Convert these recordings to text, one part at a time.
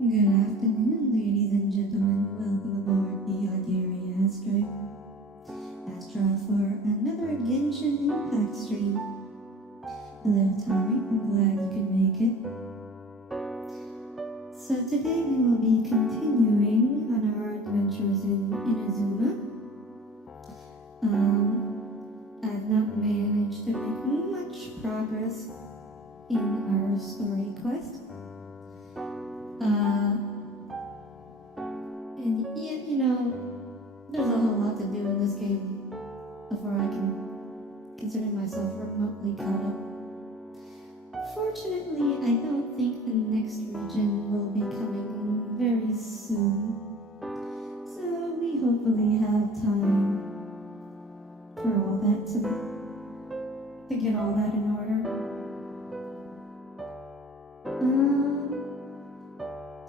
Good afternoon, ladies and gentlemen. Welcome aboard the Ardiri Astra for another Genshin Impact stream. Hello, Tommy. I'm glad you could make it. So today we will be continuing on our adventures in Inazuma. I've not managed to make much progress in our story quest. And yet, there's a whole lot to do in this game before I can consider myself remotely caught up. Fortunately, I don't think the next region will be coming very soon. So we hopefully have time for all that to get all that in order.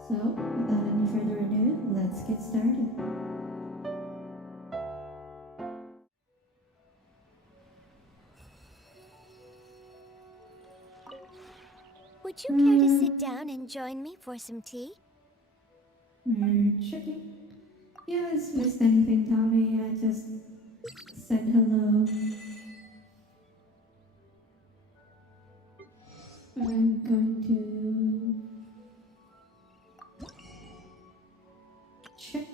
So without any further ado, let's get started. Would you care to sit down and join me for some tea? We're checking. Yeah, I missed anything, Tommy. I just said hello. I'm going to check.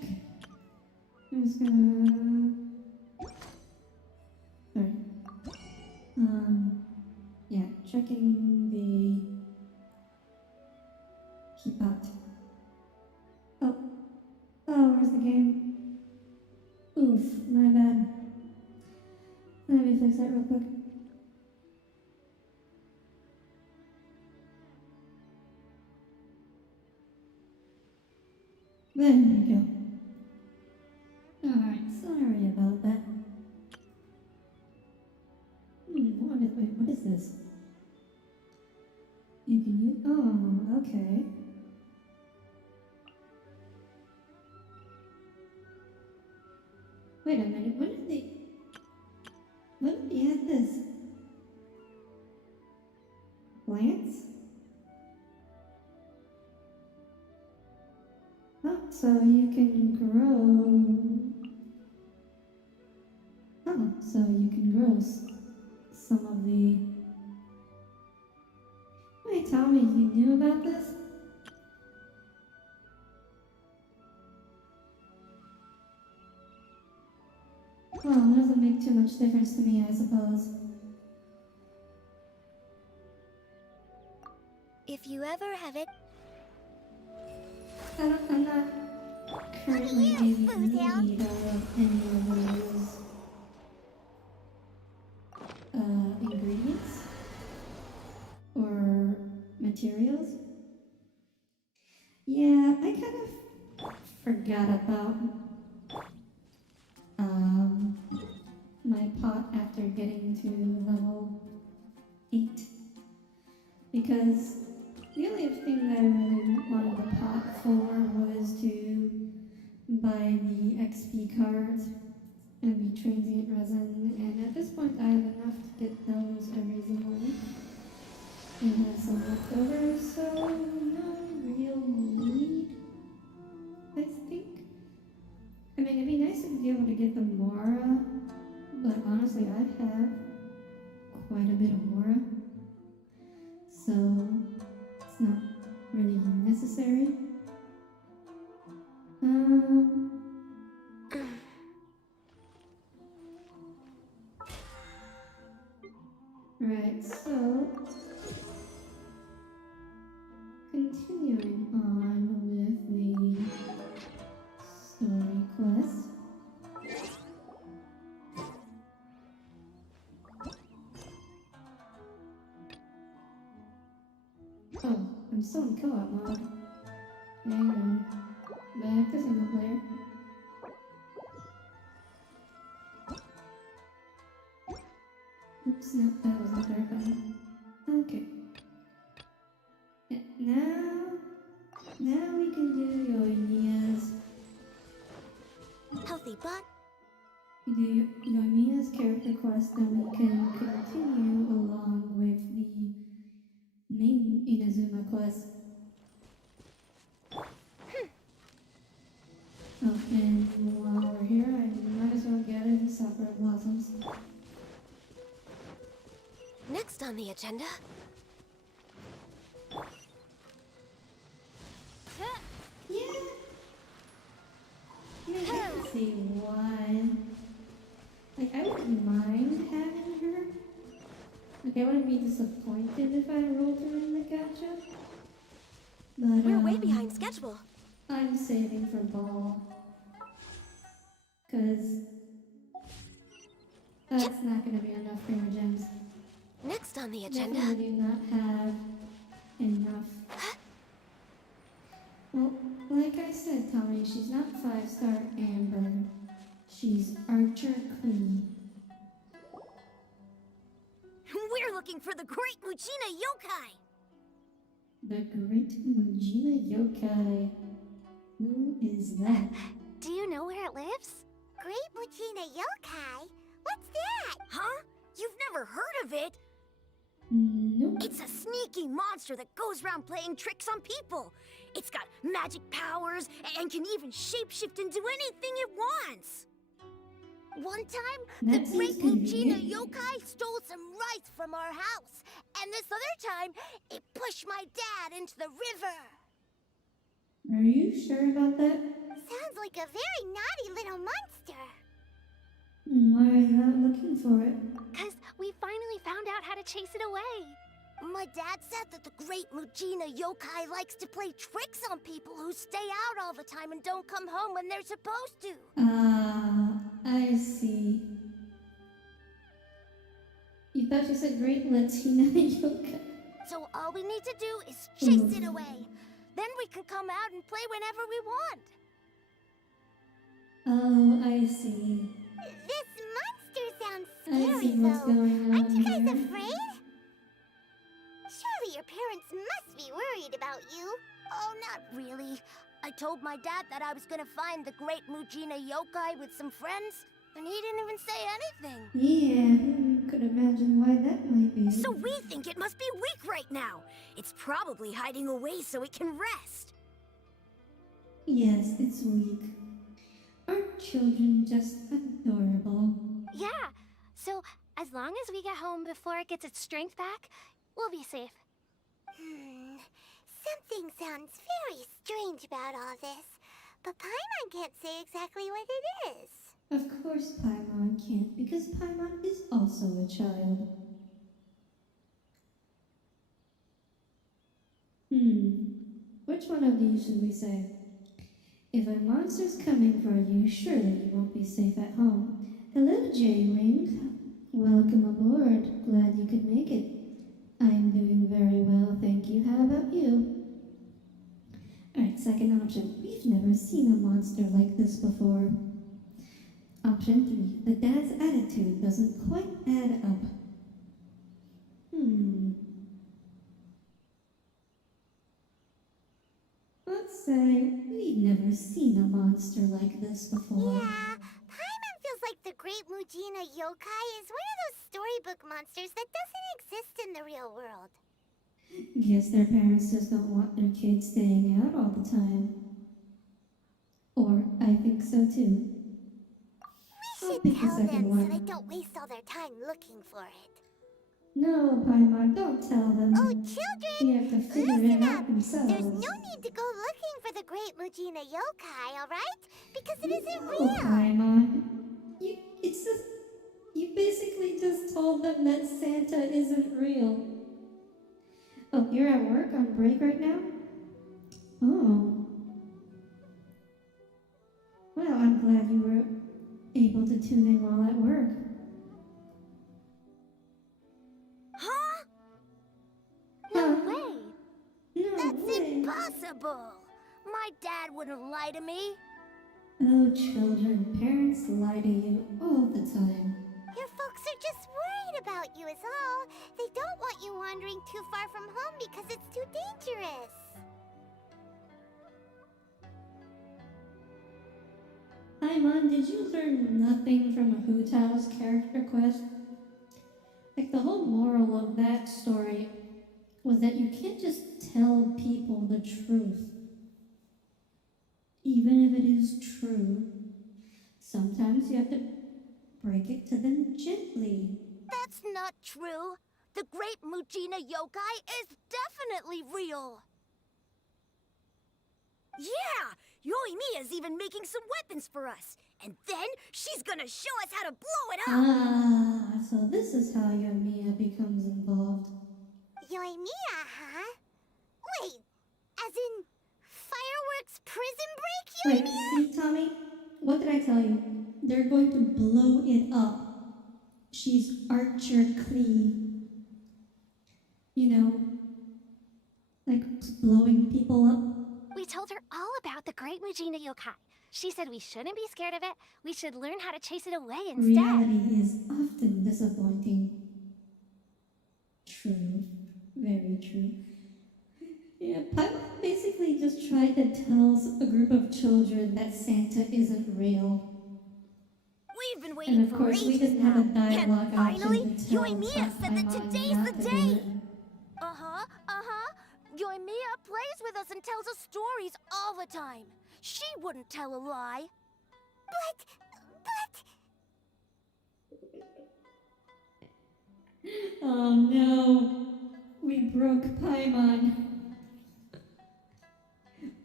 I'm just gonna. Sorry. Yeah, checking the keypad. Oh, where's the game? Oof, my bad. Let me fix that real quick. There we go. Alright, sorry about that. What is this? You can use, oh, okay. Wait a minute, when did they add this? Plants? Oh, so you can grow. Oh, so you can grow some of the. Wait, Tommy, you knew about this? Well, it doesn't make too much difference to me, I suppose. If you ever have it. I'm not currently in need of any of those ingredients or materials. Yeah, I kind of forgot about my pot after getting to level 8 because the only thing that I really wanted the pot for was to buy the XP cards and the transient resin, and at this point I have enough to get those every single week and have some leftovers, so no real need, I think. I mean, it'd be nice to be able to get the Mora, but honestly I have quite a bit of Mora, so it's not really necessary. Right, so continuing on with the story quest. Oh, I'm still in co-op mode. Hang on. Back to single player. Oops, no, that was not the right button. Okay. Yeah, now we can do Yoimiya's. Healthy butt. We do Yoimiya's character quest, then we can continue along with the main Inazuma quest. Oh, and while we're here, I might as well get in Sakura Blossoms. Next on the agenda. Yeah. I can see why. Like, I wouldn't mind having her. Like, I wouldn't be disappointed if I rolled her in the gacha. But, We're way behind schedule. I'm saving for ball. Cause that's not gonna be enough for your gems. Next on the agenda. Definitely do not have enough. Well, like I said, Tommy, she's not 5-star Amber. She's Archer Queen. We're looking for the great Mujina Yokai! The Great Mujina Yokai. Who is that? Do you know where it lives? Great Mujina Yokai? What's that? Huh? You've never heard of it? Nope. It's a sneaky monster that goes around playing tricks on people. It's got magic powers and can even shapeshift into anything it wants. One time, That the great seems Mujina convenient. Yokai stole some rice from our house. And this other time, it pushed my dad into the river. Are you sure about that? Sounds like a very naughty little monster. Why are you out looking for it? 'Cause we finally found out how to chase it away. My dad said that the great Mujina Yokai likes to play tricks on people who stay out all the time and don't come home when they're supposed to. I see. You thought you said Great Latina Yokai? So all we need to do is chase it away. Then we can come out and play whenever we want. Oh, I see. This monster sounds I scary, see what's though. going on Aren't you guys here. afraid? Surely your parents must be worried about you. Oh, not really. I told my dad that I was gonna find the great Mujina Yokai with some friends, and he didn't even say anything. Yeah, could imagine why that might be. So we think it must be weak right now. It's probably hiding away so it can rest. Yes, it's weak. Aren't children just adorable? Yeah, so as long as we get home before it gets its strength back, we'll be safe. Something sounds very strange about all this, but Paimon can't say exactly what it is. Of course Paimon can't, because Paimon is also a child. Which one of these should we say? If a monster's coming for you, surely you won't be safe at home. Hello, J-Wing. Welcome aboard. Glad you could make it. I'm doing very well, thank you. How about you? Alright, second option. We've never seen a monster like this before. Option 3. The dad's attitude doesn't quite add up. Let's say we've never seen a monster like this before. Yeah, Paimon feels like the great Mujina Yokai is one of those storybook monsters that doesn't exist in the real world. Guess their parents just don't want their kids staying out all the time. Or I think so too. We I'll should pick the tell second them one. so they don't waste all their time looking for it. No, Paimon, don't tell them. Oh, children! They have to figure Listen it up! out themselves. There's no need to go looking for the great Mujina Yokai, alright? Because it isn't No, real. Paimon. You basically just told them that Santa isn't real. Oh, you're at work on break right now? Oh. Well, I'm glad you were able to tune in while at work. Huh? No Huh? way! No That's way. impossible. My dad wouldn't lie to me. Oh, children, parents lie to you all the time. Your folks are just worried about you is all. They don't want you wandering too far from home because it's too dangerous. Paimon, did you learn nothing from a Hu Tao's character quest? Like, the whole moral of that story was that you can't just tell people the truth. even if it is true, sometimes you have to break it to them gently. That's not true. The Great Mujina Yokai is definitely real. Yeah! Yoimiya's even making some weapons for us. And then she's gonna show us how to blow it up! Ah, so this is how Yoimiya becomes involved. Yoimiya, huh? Wait, as in fireworks prison break, Wait, Yoimiya? see, Tommy? What did I tell you? They're going to blow it up. She's Archer Clee. You know, like blowing people up. We told her all about the Great Mujina Yokai. She said we shouldn't be scared of it. We should learn how to chase it away instead. Reality is often disappointing. True. Very true. Yeah, Paimon basically just tried to tell a group of children that Santa isn't real. We've been waiting And of for course, we ages didn't have a now. dialogue And finally, option to tell Yoimiya said that Paimon today's not the to do day. it. Yoimiya plays with us and tells us stories all the time. She wouldn't tell a lie. Oh no, we broke Paimon.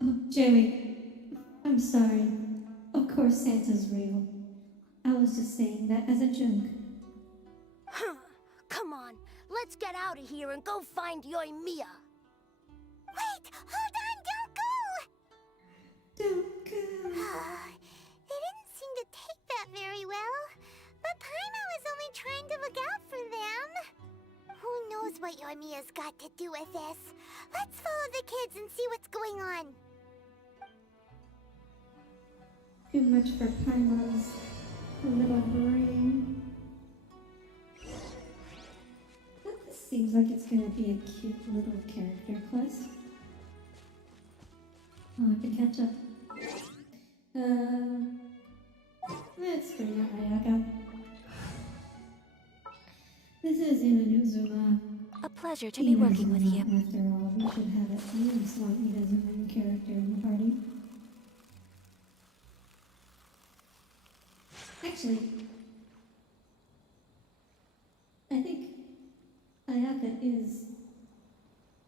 Oh, Joey, I'm sorry. Of course Santa's real. I was just saying that as a joke. Come on, let's get out of here and go find Yoimiya. Wait, hold on, don't go! Don't go. They didn't seem to take that very well. But Paimon was only trying to look out for them. Who knows what Yoimiya's got to do with this? Let's follow the kids and see what's going on. Too much for Paimon's little brain. This seems like it's gonna be a cute little character quest. Oh, I can catch up. Let's bring out Ayaka. This is Inazuma. A pleasure to be working with you. After all, we should have at least one Inazuma character in the party. Actually, I think Ayaka is...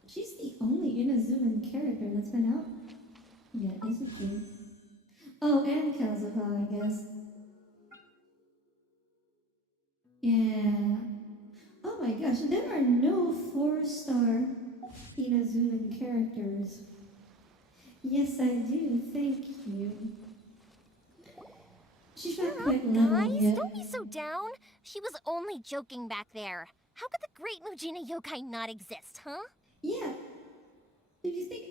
She's the only Inazuman character that's been out yet, isn't she? Oh, and Kazuha, I guess. Yeah. Oh my gosh, there are no 4-star Inazuman characters. Yes, I do. Thank you. She's not quite level Guys, yet. don't be so down. She was only joking back there. How could the Great Mujina Yokai not exist, huh? Yeah. Did you think?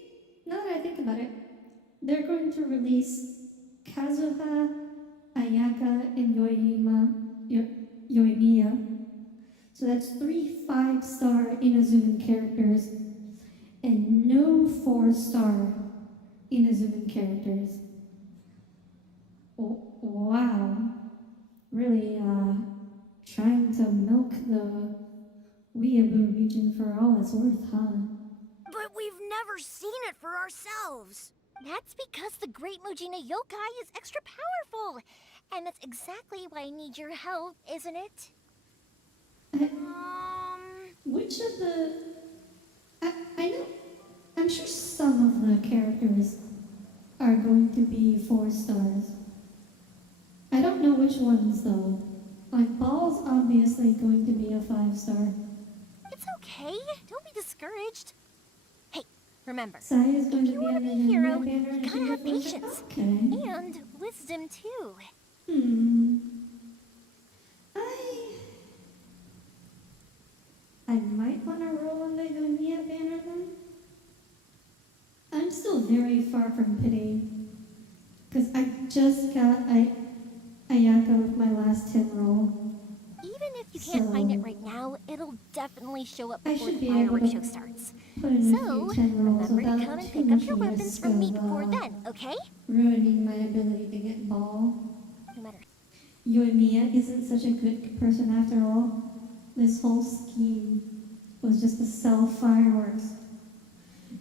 Now that I think about it, they're going to release Kazuha, Ayaka, and Yoimiya. So that's 3 5-star Inazuman characters and no 4-star Inazuman characters. Oh, wow. Really, trying to milk the Weeaboo region for all it's worth, huh? But we've never seen it for ourselves. That's because the Great Mujina Yokai is extra powerful. And that's exactly why I need your help, isn't it? Which of the... I know... I'm sure some of the characters are going to be 4 stars. I don't know which ones, though. Like, Ball's obviously going to be a 5-star. It's okay. Don't be discouraged. Hey, remember, Saya's going if to you be want on to the be a hero, Yoimiya banner. you gotta have patience. Okay. And wisdom, too. I might want to roll on the Yoimiya banner then. I'm still very far from pity. Because I just got Ayaka with my last 10 roll. Even if you can't find it So, right now, it'll definitely show up I before should the be able fireworks to show starts. put in So, a few 10 rolls remember to without come and too pick up much your weapons risk from me of, before then, okay? ruining my ability to get Ball. No matter. Yoimiya isn't such a good person after all. This whole scheme was just to sell fireworks.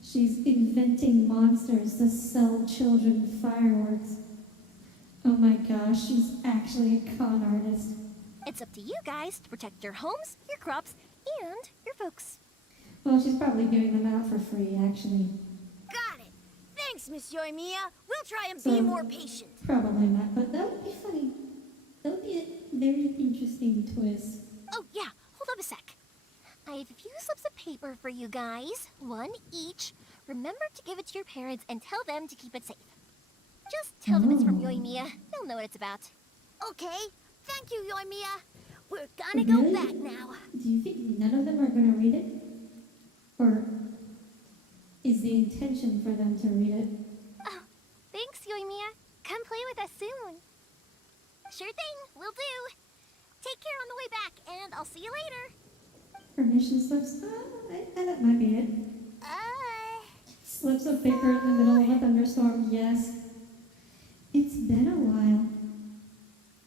She's inventing monsters to sell children fireworks. Oh my gosh, she's actually a con artist. It's up to you guys to protect your homes, your crops, and your folks. Well, she's probably giving them out for free, actually. Got it. Thanks, Miss Yoimiya. We'll try and be So- more patient. Probably not, but that would be funny. That would be a very interesting twist. Oh, yeah, hold up a sec. I have a few slips of paper for you guys, one each. Remember to give it to your parents and tell them to keep it safe. Just tell them it's from Oh. Yoimiya. They'll know what it's about. Okay. Thank you, Yoimiya. We're gonna go Really? back now. Do you think none of them are going to read it? Or is the intention for them to read it? Oh, thanks, Yoimiya. Come play with us soon. Sure thing, will do. Take care on the way back, and I'll see you later. Permission slips? That might be it. Slips of paper in the middle of a thunderstorm, yes. It's been a while.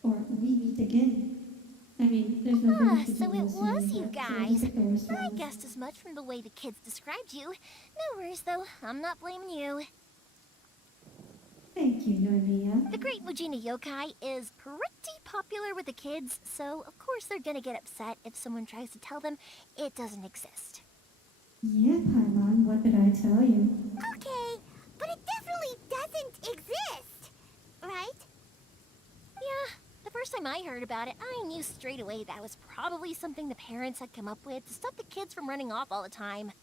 Or we meet again. I mean, there's no Ah, reason to so do it this was really, you but guys. I think I guessed as much from the way the kids described you. No worries, though. I'm not blaming you. Thank you, Yoimiya. The Great Mujina Yokai is pretty popular with the kids, so of course they're gonna get upset if someone tries to tell them it doesn't exist. Yeah, Paimon, what did I tell you? Okay, but it definitely doesn't exist, right? Yeah, the first time I heard about it, I knew straight away that was probably something the parents had come up with to stop the kids from running off all the time.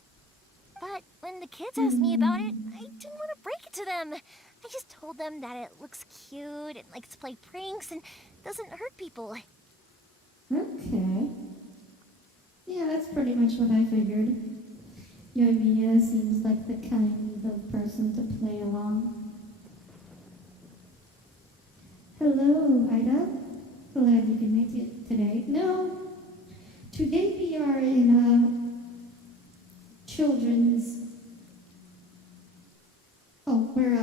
But when the kids asked me about it, I didn't want to break it to them. I just told them that it looks cute and likes to play pranks and doesn't hurt people. Okay. Yeah, that's pretty much what I figured. Yoimiya seems like the kind of person to play along. Hello, Ida. Glad you can make it today. No, today we are in a children's. Oh, we're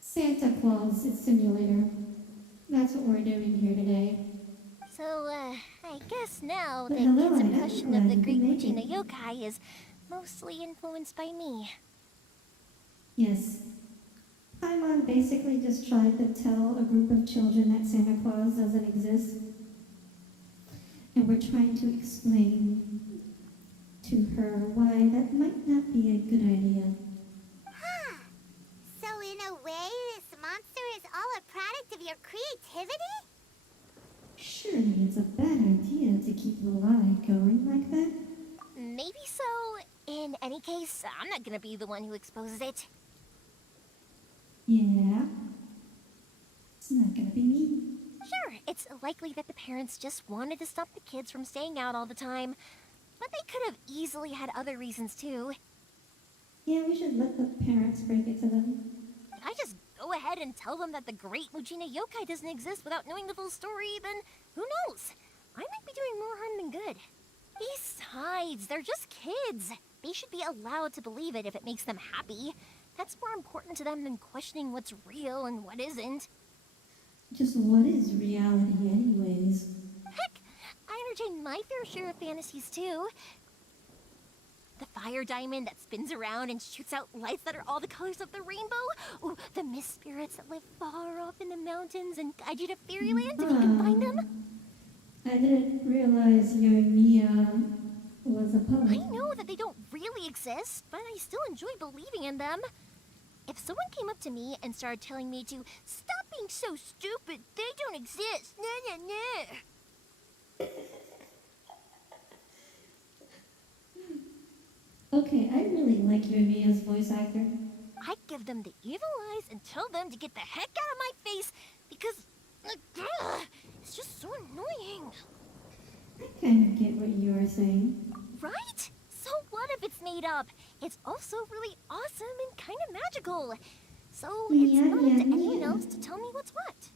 Santa Claus simulator. That's what we're doing here today. So, I guess now But the hello, kids' Ida. impression Glad of the you Great could make Mujina it. Yokai is mostly influenced by me. Yes. Paimon basically just tried to tell a group of children that Santa Claus doesn't exist. And we're trying to explain to her why that might not be a good idea. Huh. So in a way, this monster is all a product of your creativity? Surely it's a bad idea to keep the lie going like that. Maybe so. In any case, I'm not gonna be the one who exposes it. Yeah. It's not gonna be me. Sure, it's likely that the parents just wanted to stop the kids from staying out all the time, but they could have easily had other reasons too. Yeah, we should let the parents break it to them. If I just go ahead and tell them that the Great Mujina Yokai doesn't exist without knowing the full story, then who knows? I might be doing more harm than good. Besides, they're just kids. They should be allowed to believe it if it makes them happy. That's more important to them than questioning what's real and what isn't. Just what is reality anyways? Heck, I entertain my fair share of fantasies too. The fire diamond that spins around and shoots out lights that are all the colors of the rainbow. Ooh, the mist spirits that live far off in the mountains and guide you to fairyland if you can find them. I didn't realize Yoimiya was a poet. I know that they don't really exist, but I still enjoy believing in them. If someone came up to me and started telling me to stop being so stupid, they don't exist. Nah, nah, nah. Okay, I really like Yoimiya's voice actor. I give them the evil eyes and tell them to get the heck out of my face because it's just so annoying. I kind of get what you are saying. Right? So what if it's made up? It's also really awesome and kind of magical. So it's Yeah, not up to yeah, anyone yeah. else to tell me what's what.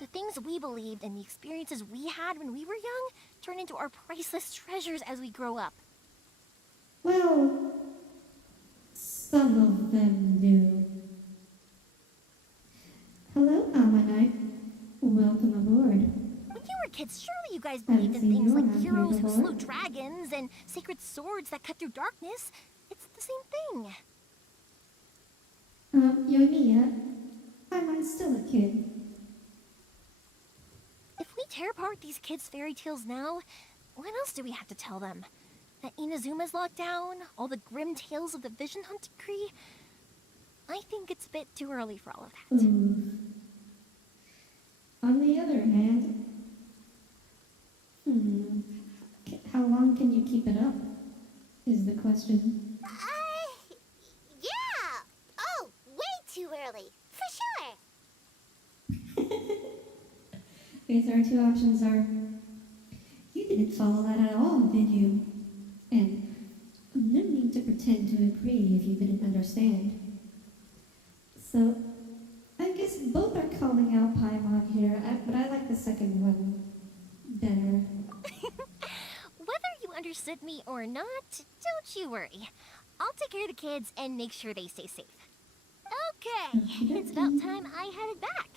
The things we believed and the experiences we had when we were young turn into our priceless treasures as we grow up. Well, some of them do. Hello, Ammonite. Welcome aboard. When you were kids, surely you guys Haven't believed in seen things you like around here heroes who before. slew dragons and sacred swords that cut through darkness. It's the same thing. Yoimiya, I'm still a kid. If we tear apart these kids' fairy tales now, what else do we have to tell them? That Inazuma's locked down? All the grim tales of the Vision Hunt Decree? I think it's a bit too early for all of that. Ooh. On the other hand, how long can you keep it up? Is the question. Yeah! Oh, way too early. For sure. Because our two options are, you didn't follow that at all, did you? And no need to pretend to agree if you didn't understand. So, I guess both are calling out Paimon here, but I like the second one better. Whether you understood me or not, don't you worry. I'll take care of the kids and make sure they stay safe. Okay, it's about time I headed back.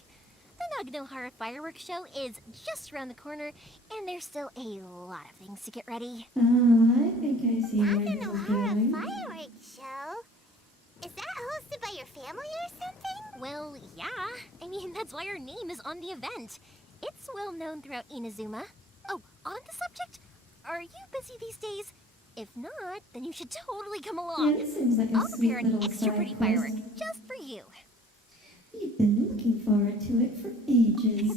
The Naganohara fireworks show is just around the corner, and there's still a lot of things to get ready. I think I see where you're Naganohara going. fireworks show? Is that hosted by your family or something? Well, yeah. I mean, that's why our name is on the event. It's well known throughout Inazuma. Oh, on the subject, are you busy these days? If not, then you should totally come along. Yeah, this seems like a I'll sweet prepare an little extra side pretty quest. firework just for you. You've been looking forward to it for ages.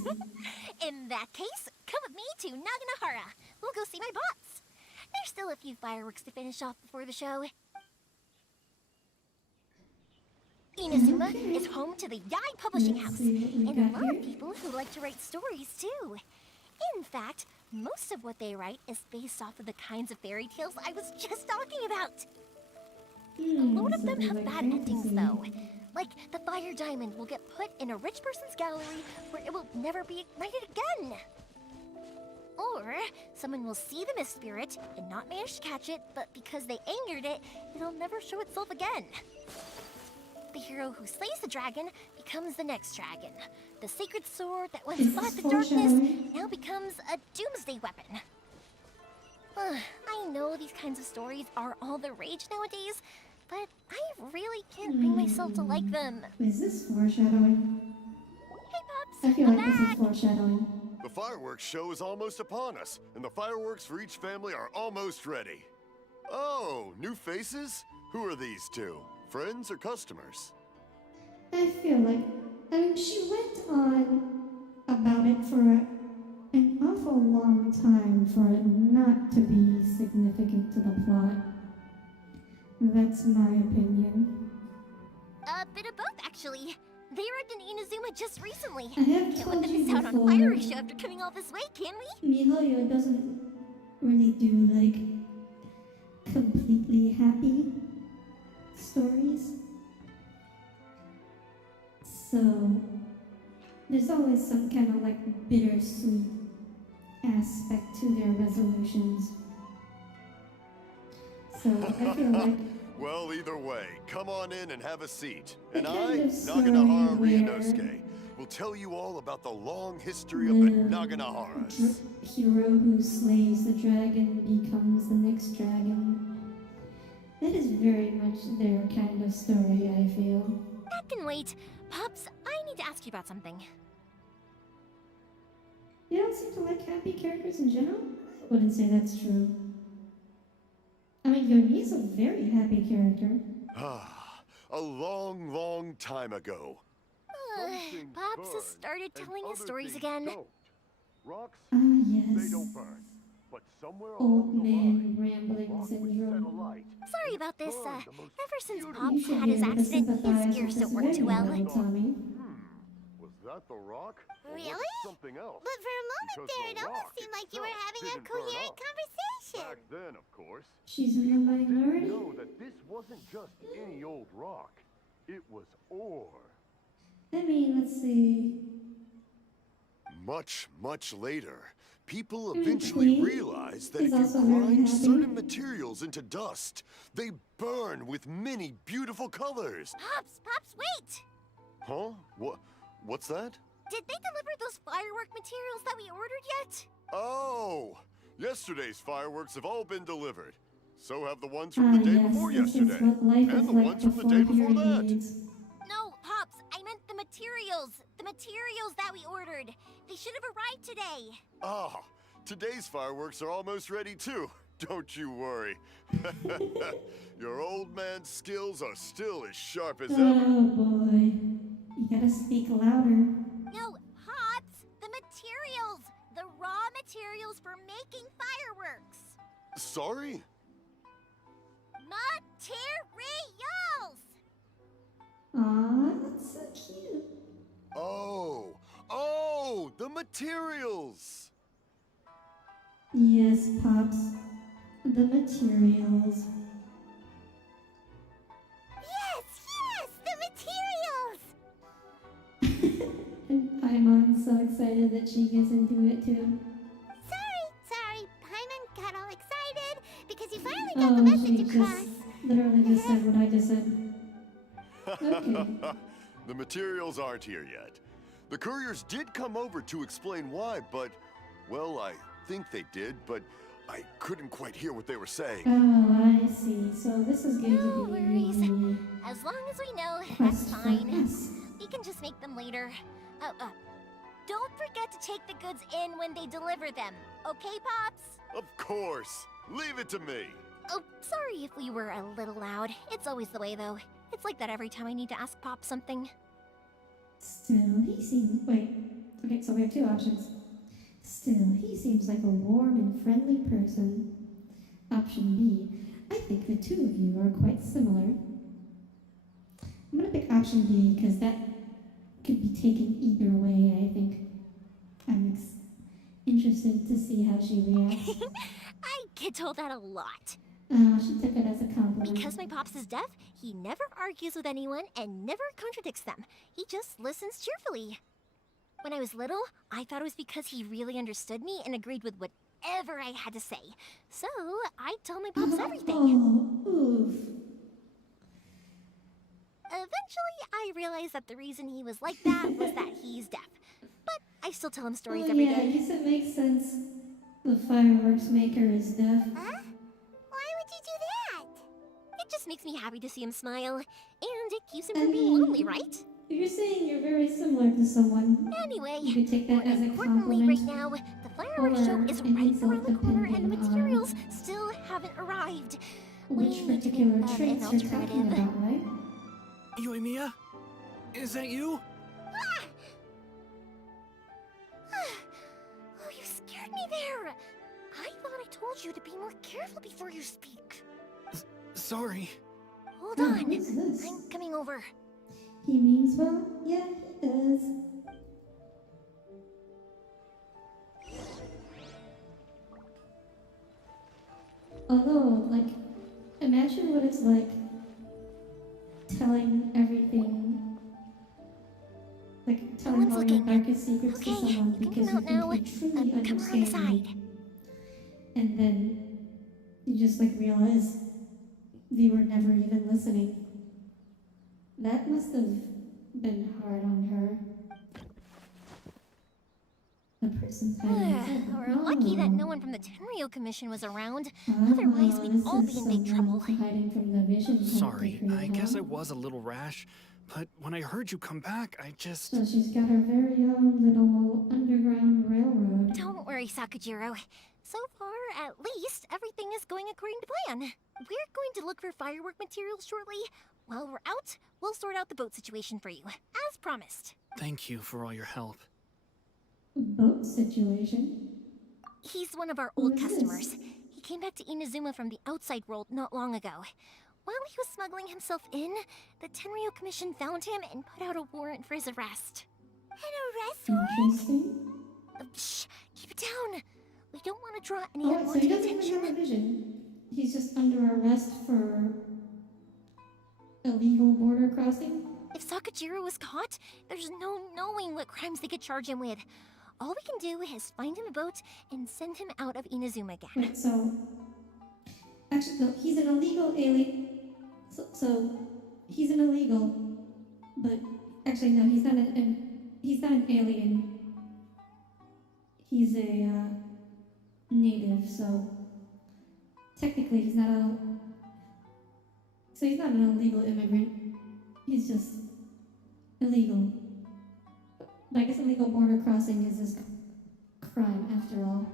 In that case, come with me to Naganohara. We'll go see my bots. There's still a few fireworks to finish off before the show. Inazuma Okay. is home to the Yai Publishing Let's House, see what we and a got lot here. of people who like to write stories too. In fact, most of what they write is based off of the kinds of fairy tales I was just talking about. A lot of so them we have like bad endings fantasy. though. Like the fire diamond will get put in a rich person's gallery where it will never be ignited again. Or someone will see the mist spirit and not manage to catch it, but because they angered it, it'll never show itself again. The hero who slays the dragon becomes the next dragon. The sacred sword that once Is fought this the darkness foreshadowing? now becomes a doomsday weapon. I know these kinds of stories are all the rage nowadays, but I really can't bring myself to like them. Is this foreshadowing? Hey, Pops! I feel I'm like this back! is foreshadowing. The fireworks show is almost upon us, and the fireworks for each family are almost ready. Oh, new faces? Who are these two? Friends or customers? I feel like, she went on about it for an awful long time for it not to be significant to the plot. That's my opinion. A bit of both, actually. They arrived in Inazuma just recently. I have Can't let told them you miss out on a before, fireworks show after coming all this way, can we? Mihoyo doesn't really do, like, completely happy stories. So, there's always some kind of, like, bittersweet aspect to their resolutions. So, I feel like Well, either way, come on in and have a seat. The And kind I, of story Naganohara where Ryunosuke, will tell you all about the long history of the Naganoharas. hero who slays the dragon becomes the next dragon. That is very much their kind of story, I feel. That can wait. Pops, I need to ask you about something. You don't seem to like happy characters in general? I wouldn't say that's true. I mean, Yoimi's a very happy character. Ah, a long, long time ago. Pops has started telling his stories again. Rocks, Ah, they yes. don't burn. But somewhere Old along the man line, rambling rock would set syndrome. alight. Sorry about this. Ever since You Pops should had be his able to accident, sympathize his ears with don't this work too very well. Tommy. Was that the rock? Or was it Really? something else? But for a moment Because there, the it almost rock seemed like you were itself having a didn't burn coherent up. conversation. Back then, of course. She's in the Didn't minority? know that this wasn't just any old rock. It was ore. I mean, let's see. Much, much later, people Mm, eventually Queen realized that is if you also very grind happy. certain materials into dust, they burn with many beautiful colors. Pops, wait! Huh? What's that? Did they deliver those firework materials that we ordered yet? Oh! Yesterday's fireworks have all been delivered. So have the ones from the day Yes, before this is yesterday. what life And is the like ones from the before day before hearing that. aids. No, Pops, I meant the materials. The materials that we ordered. They should have arrived today. Ah, today's fireworks are almost ready too. Don't you worry. Your old man's skills are still as sharp as ever. Oh boy. You gotta speak louder. No, Pops, the materials. The raw materials for making fireworks. Sorry? Materials! Aw, that's so cute. Oh, the materials. Yes, Pops. The materials. Yes, the materials! And Paimon so excited that she gets into it too. Sorry. Paimon got all excited because you finally got the Oh, she message across. just literally just said what I just said. Okay. The materials aren't here yet. The couriers did come over to explain why, but, well, I think they did, but I couldn't quite hear what they were saying. Oh, I see. So this is going No to be worries. the As long as we know, that's quest for fine. us. We can just make them later. Don't forget to take the goods in when they deliver them. Okay, Pops? Of course. Leave it to me. Oh, sorry if we were a little loud. It's always the way, though. It's like that every time I need to ask Pop something. Still, he seems... Wait. Okay, so we have two options. Still, he seems like a warm and friendly person. Option B. I think the two of you are quite similar. I'm gonna pick option B because that could be taken either way, I think. I'm interested to see how she reacts. I get told that a lot. She took it as a compliment. Because my Pops is deaf, he never argues with anyone and never contradicts them. He just listens cheerfully. When I was little, I thought it was because he really understood me and agreed with whatever I had to say. So, I tell my Pops everything. Oh, oof. Eventually, I realized that the reason he was like that was that he's deaf. But I still tell him stories Well, every yeah, I day. guess it makes sense. The fireworks maker is deaf. Huh? Why would you do that? It just makes me happy to see him smile. And it keeps him from being lonely, right? You're saying you're very similar to someone. Anyway, You could take that more as a importantly compliment. right now, the fireworks show or is an right insult around the corner and the depending on materials still haven't arrived. Which We need to particular think of an traits you're talking alternative. about, right? Yoimiya? Is that you? Oh, you scared me there. I thought I told you to be more careful before you speak. Sorry. Hold Oh, on. what's this? I'm coming over. He means well? Yeah, he does. Although, like, imagine what it's like telling everything, like telling one's all your looking. darkest secrets to Okay, someone you can because come out you now. think you truly Come around the understand side. them. And then you just like realize they were never even listening. That must have been hard on her. The person's hiding. We're lucky that no one from the Tenryo Commission was around. Oh, Otherwise, we'd this all is be in big someone trouble. hiding from the vision Sorry, detector, I guess I huh? was a little rash, but when I heard you come back, I just... So she's got her very own little underground railroad. Don't worry, Sakajiro. So far, at least, everything is going according to plan. We're going to look for firework materials shortly. While we're out, we'll sort out the boat situation for you, as promised. Thank you for all your help. Boat situation. He's one of our Who old is customers. this? He came back to Inazuma from the outside world not long ago. While he was smuggling himself in, the Tenryo Commission found him and put out a warrant for his arrest. An arrest warrant? Interesting. Shh, keep it down. We don't want to draw any Oh, wait, so unwanted he doesn't even attention. have a vision. He's just under arrest for illegal border crossing? If Sakajiro was caught, there's no knowing what crimes they could charge him with. All we can do is find him a boat and send him out of Inazuma again. Wait, so... Actually, no, he's an illegal alien. So he's an illegal, but... Actually, no, he's not an alien. He's a, native, so technically he's not an illegal immigrant. He's just illegal. But I guess illegal border crossing is his crime after all.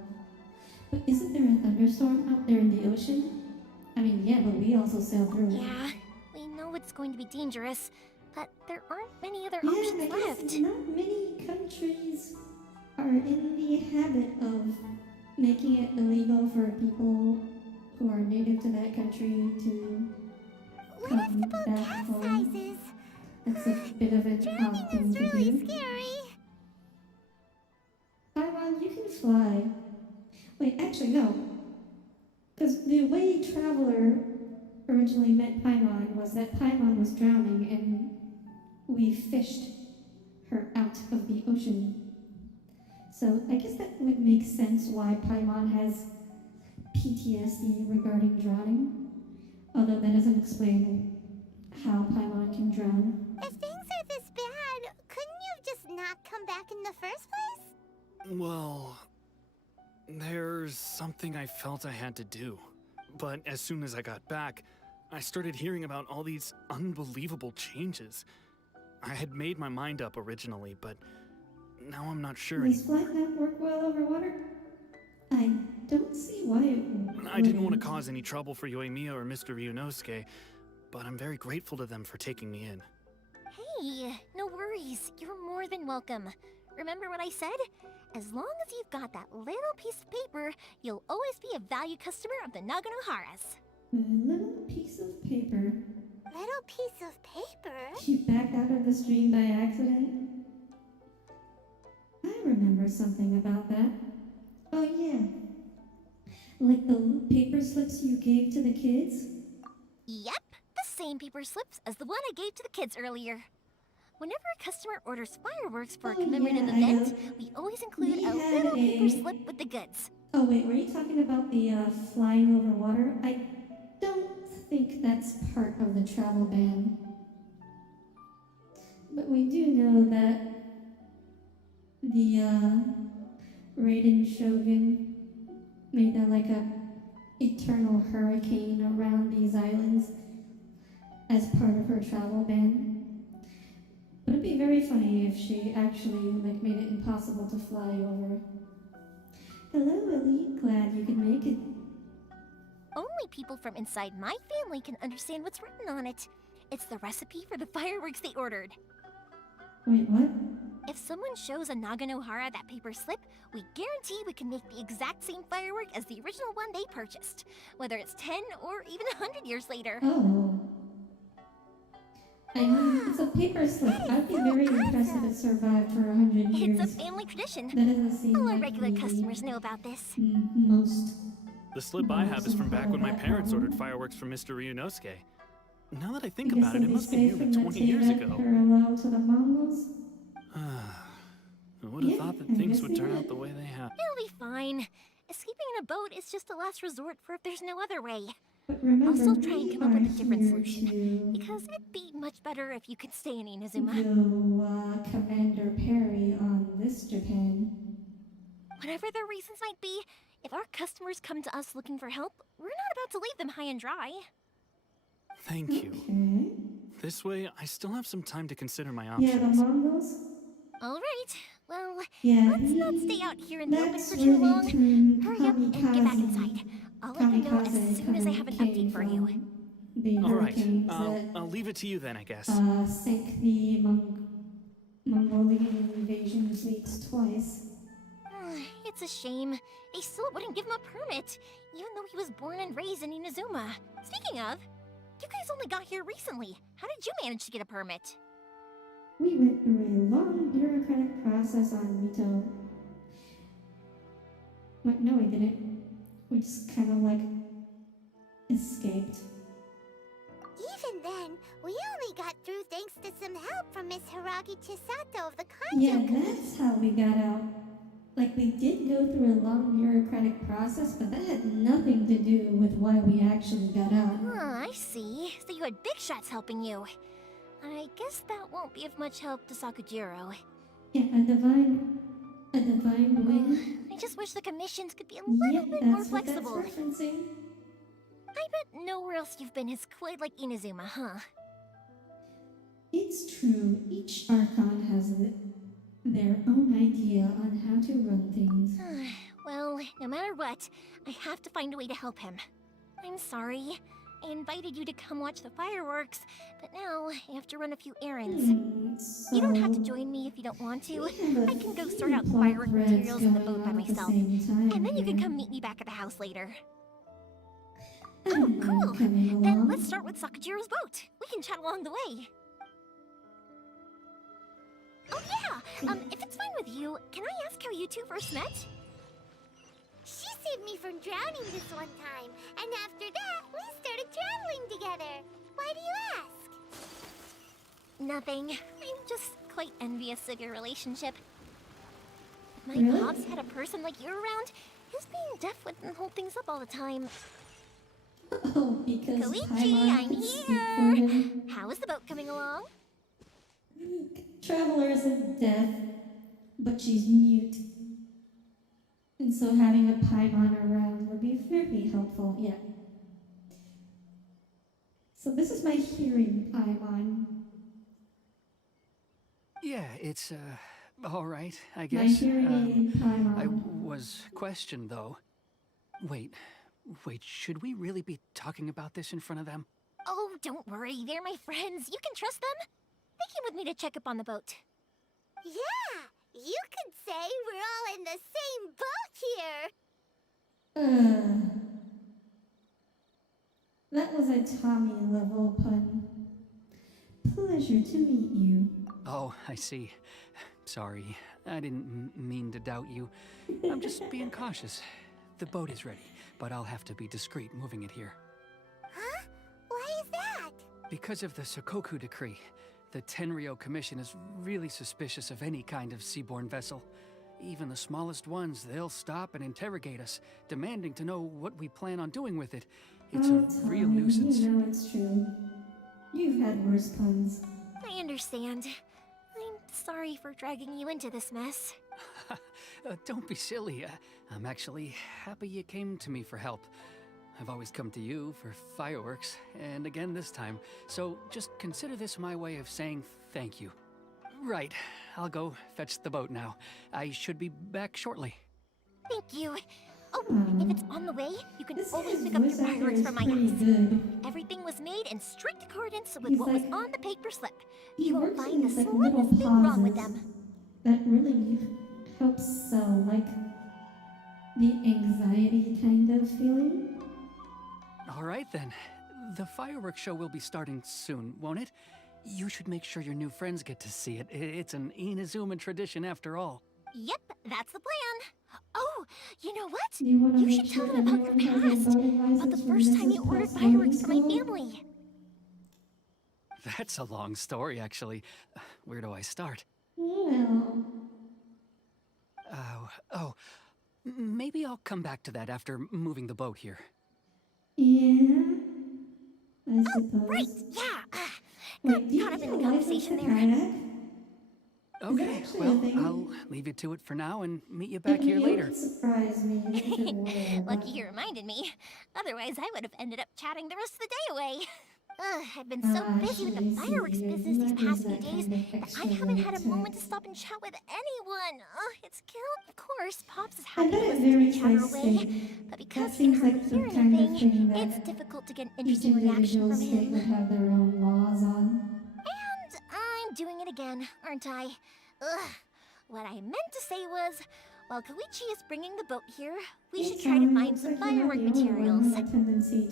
But isn't there a thunderstorm out there in the ocean? I mean, yeah, but we also sailed through it. Yeah, we know it's going to be dangerous, but there aren't many other Yeah, options I guess left. not many countries are in the habit of making it illegal for people who are native to that country to What if come the boat back home. capsizes? That's a bit of an Drowning odd thing is to really do. scary. Paimon, you can fly. Wait, actually, no. Because the way Traveler originally met Paimon was that Paimon was drowning and we fished her out of the ocean. So I guess that would make sense why Paimon has PTSD regarding drowning. Although that doesn't explain how Paimon can drown. If things are this bad, couldn't you have just not come back in the first place? Well, there's something I felt I had to do. But as soon as I got back, I started hearing about all these unbelievable changes. I had made my mind up originally, but now I'm not sure Does anymore. flight not work well over water? I don't see why it would. I didn't want to cause any trouble for Yoimiya or Mr. Ryunosuke, but I'm very grateful to them for taking me in. Hey, no worries. You're more than welcome. Remember what I said? As long as you've got that little piece of paper, you'll always be a valued customer of the Naganoharas. A little piece of paper. Little piece of paper? You backed out of the stream by accident? I remember something about that. Oh yeah. Like the paper slips you gave to the kids? Yep, the same paper slips as the one I gave to the kids earlier. Whenever a customer orders fireworks for a Oh, commemorative yeah, I event, know. we always include We a had little paper a- slip with the goods. Oh wait, were you talking about the flying over water? I don't think that's part of the travel ban. But we do know that the Raiden Shogun made like a eternal hurricane around these islands as part of her travel ban. But it'd be very funny if she actually like made it impossible to fly over. Hello, Ellie. Glad you could make it. Only people from inside my family can understand what's written on it. It's the recipe for the fireworks they ordered. Wait, what? If someone shows a Naganohara that paper slip, we guarantee we can make the exact same firework as the original one they purchased, whether it's 10 or even 100 years later. Oh. I mean, it's a paper slip. I'd be very impressed if it survived for 100 years. It's a family tradition. That doesn't seem All our like regular the customers know about this. most. The slip I have is from back when my parents ordered fireworks from Mr. Ryunosuke. Now that I think Because about it, it they must be say nearly from the 20 years Tibet ago. parallel to the Mongols. I would have Yeah, thought that I things guess would they turn out did. the way they have. It'll be fine. Escaping in a boat is just a last resort for if there's no other way. But remember, I'll still try and we come up with a are different here solution. to Because it'd be much better if you could stay in Inazuma. go Commander Perry on this Japan. Whatever their reasons might be, if our customers come to us looking for help, we're not about to leave them high and dry. Thank you. Okay. This way, I still have some time to consider my Yeah, the options. Mongols. All right, well, Yeah, let's not stay out here in the open that's for where too the long. term Hurry up and get back inside. I'll let you know kamikaze as soon as I have an came update for you. from The All right, hurricanes that I'll leave it to you then, I guess. sank the Mongolian invasion fleets twice. It's a shame. They still wouldn't give him a permit, even though he was born and raised in Inazuma. Speaking of, you guys only got here recently. How did you manage to get a permit? We went through a long bureaucratic process on Mito. But no, we didn't. We just kind of like escaped. Even then, we only got through thanks to some help from Miss Hiragi Chisato of the Yeah, Kanto. that's how we got out. Like, we did go through a long bureaucratic process, but that had nothing to do with why we actually got out. Oh, I see. So you had big shots helping you. I guess that won't be of much help to Sakujiro. Yeah, a divine A divine boy. I just wish the commissions could be a Yeah, little bit more that's what that's flexible. referencing. I bet nowhere else you've been is quite like Inazuma, huh? It's true. Each Archon has their own idea on how to run things. Well, no matter what, I have to find a way to help him. I'm sorry. I invited you to come watch the fireworks, but now I have to run a few errands. You don't have to join me if you don't want to. I can go sort out the firework materials in the boat by myself. And then you can come meet me back at the house later. Oh, cool. Then let's start with Sakajiro's boat. We can chat along the way. Oh yeah, if it's fine with you, can I ask how you two first met? She saved me from drowning this one time, and after that, we started traveling together. Why do you ask? Nothing. I'm just quite envious of your relationship. If my Really? pops had a person like you around, his being deaf wouldn't hold things up all the time. Oh, because Koichi, Paimon I'm can speak for here! him. How is the boat coming along? Traveler isn't deaf, but she's mute. And so having a Paimon around would be very helpful, yeah. So this is my hearing Paimon. Yeah, it's, alright, I My guess. hearing Paimon. I was questioned, though. Wait, should we really be talking about this in front of them? Oh, don't worry, they're my friends. You can trust them. They came with me to check up on the boat. Yeah, you could say we're all in the same boat here. That was a Tommy level pun. Pleasure to meet you. Oh, I see. Sorry, I didn't mean to doubt you. I'm just being cautious. The boat is ready, but I'll have to be discreet moving it here. Huh? Why is that? Because of the Sokoku decree, the Tenryou Commission is really suspicious of any kind of seaborne vessel. Even the smallest ones, they'll stop and interrogate us, demanding to know what we plan on doing with it. It's Oh, a real Tommy, nuisance. You know it's true. You've had worse puns. I understand. I'm sorry for dragging you into this mess. Don't be silly. I'm actually happy you came to me for help. I've always come to you for fireworks, and again this time. So just consider this my way of saying thank you. Right, I'll go fetch the boat now. I should be back shortly. Thank you. Oh, if it's on the way, you can This always guy's pick up your voice actor fireworks is from my pretty house. good. Everything was made in strict accordance with He's what was like- on the paper slip. He You won't works find the in like little slightest thing wrong with pauses them. that really helps sell like the anxiety kind of feeling. All right then. The fireworks show will be starting soon, won't it? You should make sure your new friends get to see it. It's an Inazuma tradition after all. Yep, that's the plan. Oh, you know what? You want to You make should sure tell them about your everyone has past. a voting About the license when first this time is you ordered past fireworks for my voting school? family. That's a long story, actually. Where do I start? Well, Maybe I'll come back to that after moving the boat here. yeah, I suppose. Right, yeah. Wait, do you caught up in get the a license conversation to there. kayak? Okay, actually a well, thing? I'll leave you to it for now and meet you back It here really later. would surprise me if it were, Lucky but- you reminded me. Otherwise, I would have ended up chatting the rest of the day away. I've been so busy with the she fireworks figured business these you past might few use days that kind that of I haven't had a extra moment to text. stop and chat with anyone. It's cute. Of course, Pops is I happy bet to it listen to me varies by chatter away, state. but because That he seems can like hardly the hear kind of anything, thing that it's difficult to get an each interesting reaction individual from state would him. have their own laws on. And I'm doing it again, aren't I? Ugh. What I meant to say was, while Koichi is bringing the boat here, we should try to find some firework materials. I I need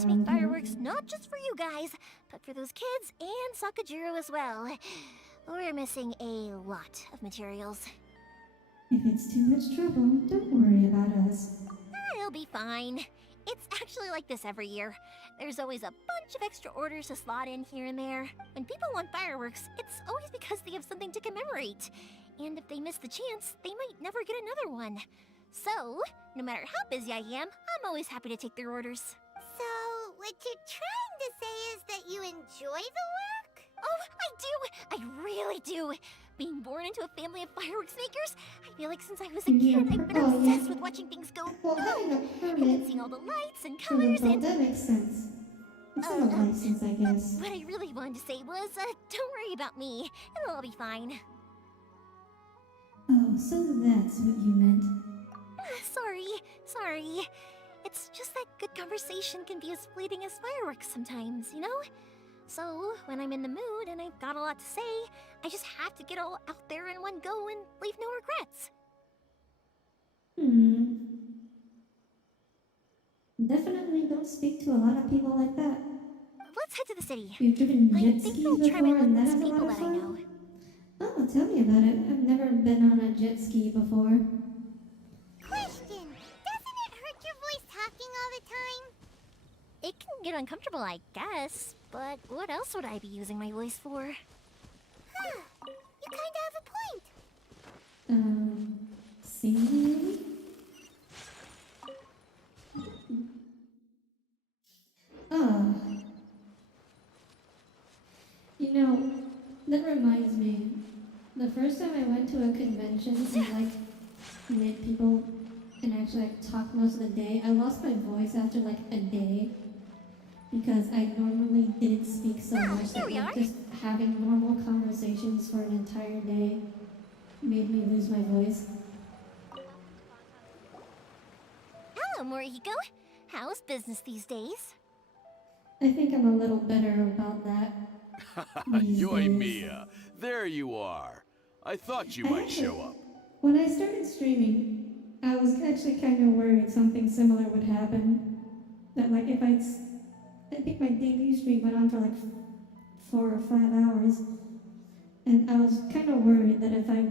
to make fireworks not just for you guys, but for those kids and Sakajiro as well. We're missing a lot of materials. If it's too much trouble, don't worry about us. It'll be fine. It's actually like this every year. There's always a bunch of extra orders to slot in here and there. When people want fireworks, it's always because they have something to commemorate. And if they miss the chance, they might never get another one. So, no matter how busy I am, I'm always happy to take their orders. So, what you're trying to say is that you enjoy the work? Oh, I do! I really do! Being born into a family of fireworks makers, I feel like since I was a kid, I've been obsessed with watching things go Well, having a boom! And permit then seeing all the lights and for the colors boat, and... that makes sense. It's not a license, I guess. What I really wanted to say was, don't worry about me. It'll all be fine. Oh, so that's what you meant. Sorry. It's just that good conversation can be as fleeting as fireworks sometimes, you know? So, when I'm in the mood and I've got a lot to say, I just have to get all out there in one go and leave no regrets. Definitely don't speak to a lot of people like that. Let's head to the city. You've driven I jet think skis I'll try my before luck and with that some is a people lot of that I know. fun? Oh, tell me about it. I've never been on a jet ski before. Question. Doesn't it hurt your voice talking all the time? It can get uncomfortable, I guess, but what else would I be using my voice for? Huh. You kinda have a point. Singing? Oh. You know, that reminds me. The first time I went to a convention and met people and actually talked most of the day, I lost my voice after a day because I normally didn't speak so much here we that are. just having normal conversations for an entire day made me lose my voice. Hello, Morihiko. How's business these days? I think I'm a little better about that. these Yoy days. Mia, there you are. I thought you might show up. When I started streaming, I was actually kind of worried something similar would happen. That if I think my debut stream went on for 4 or 5 hours, and I was kind of worried that if I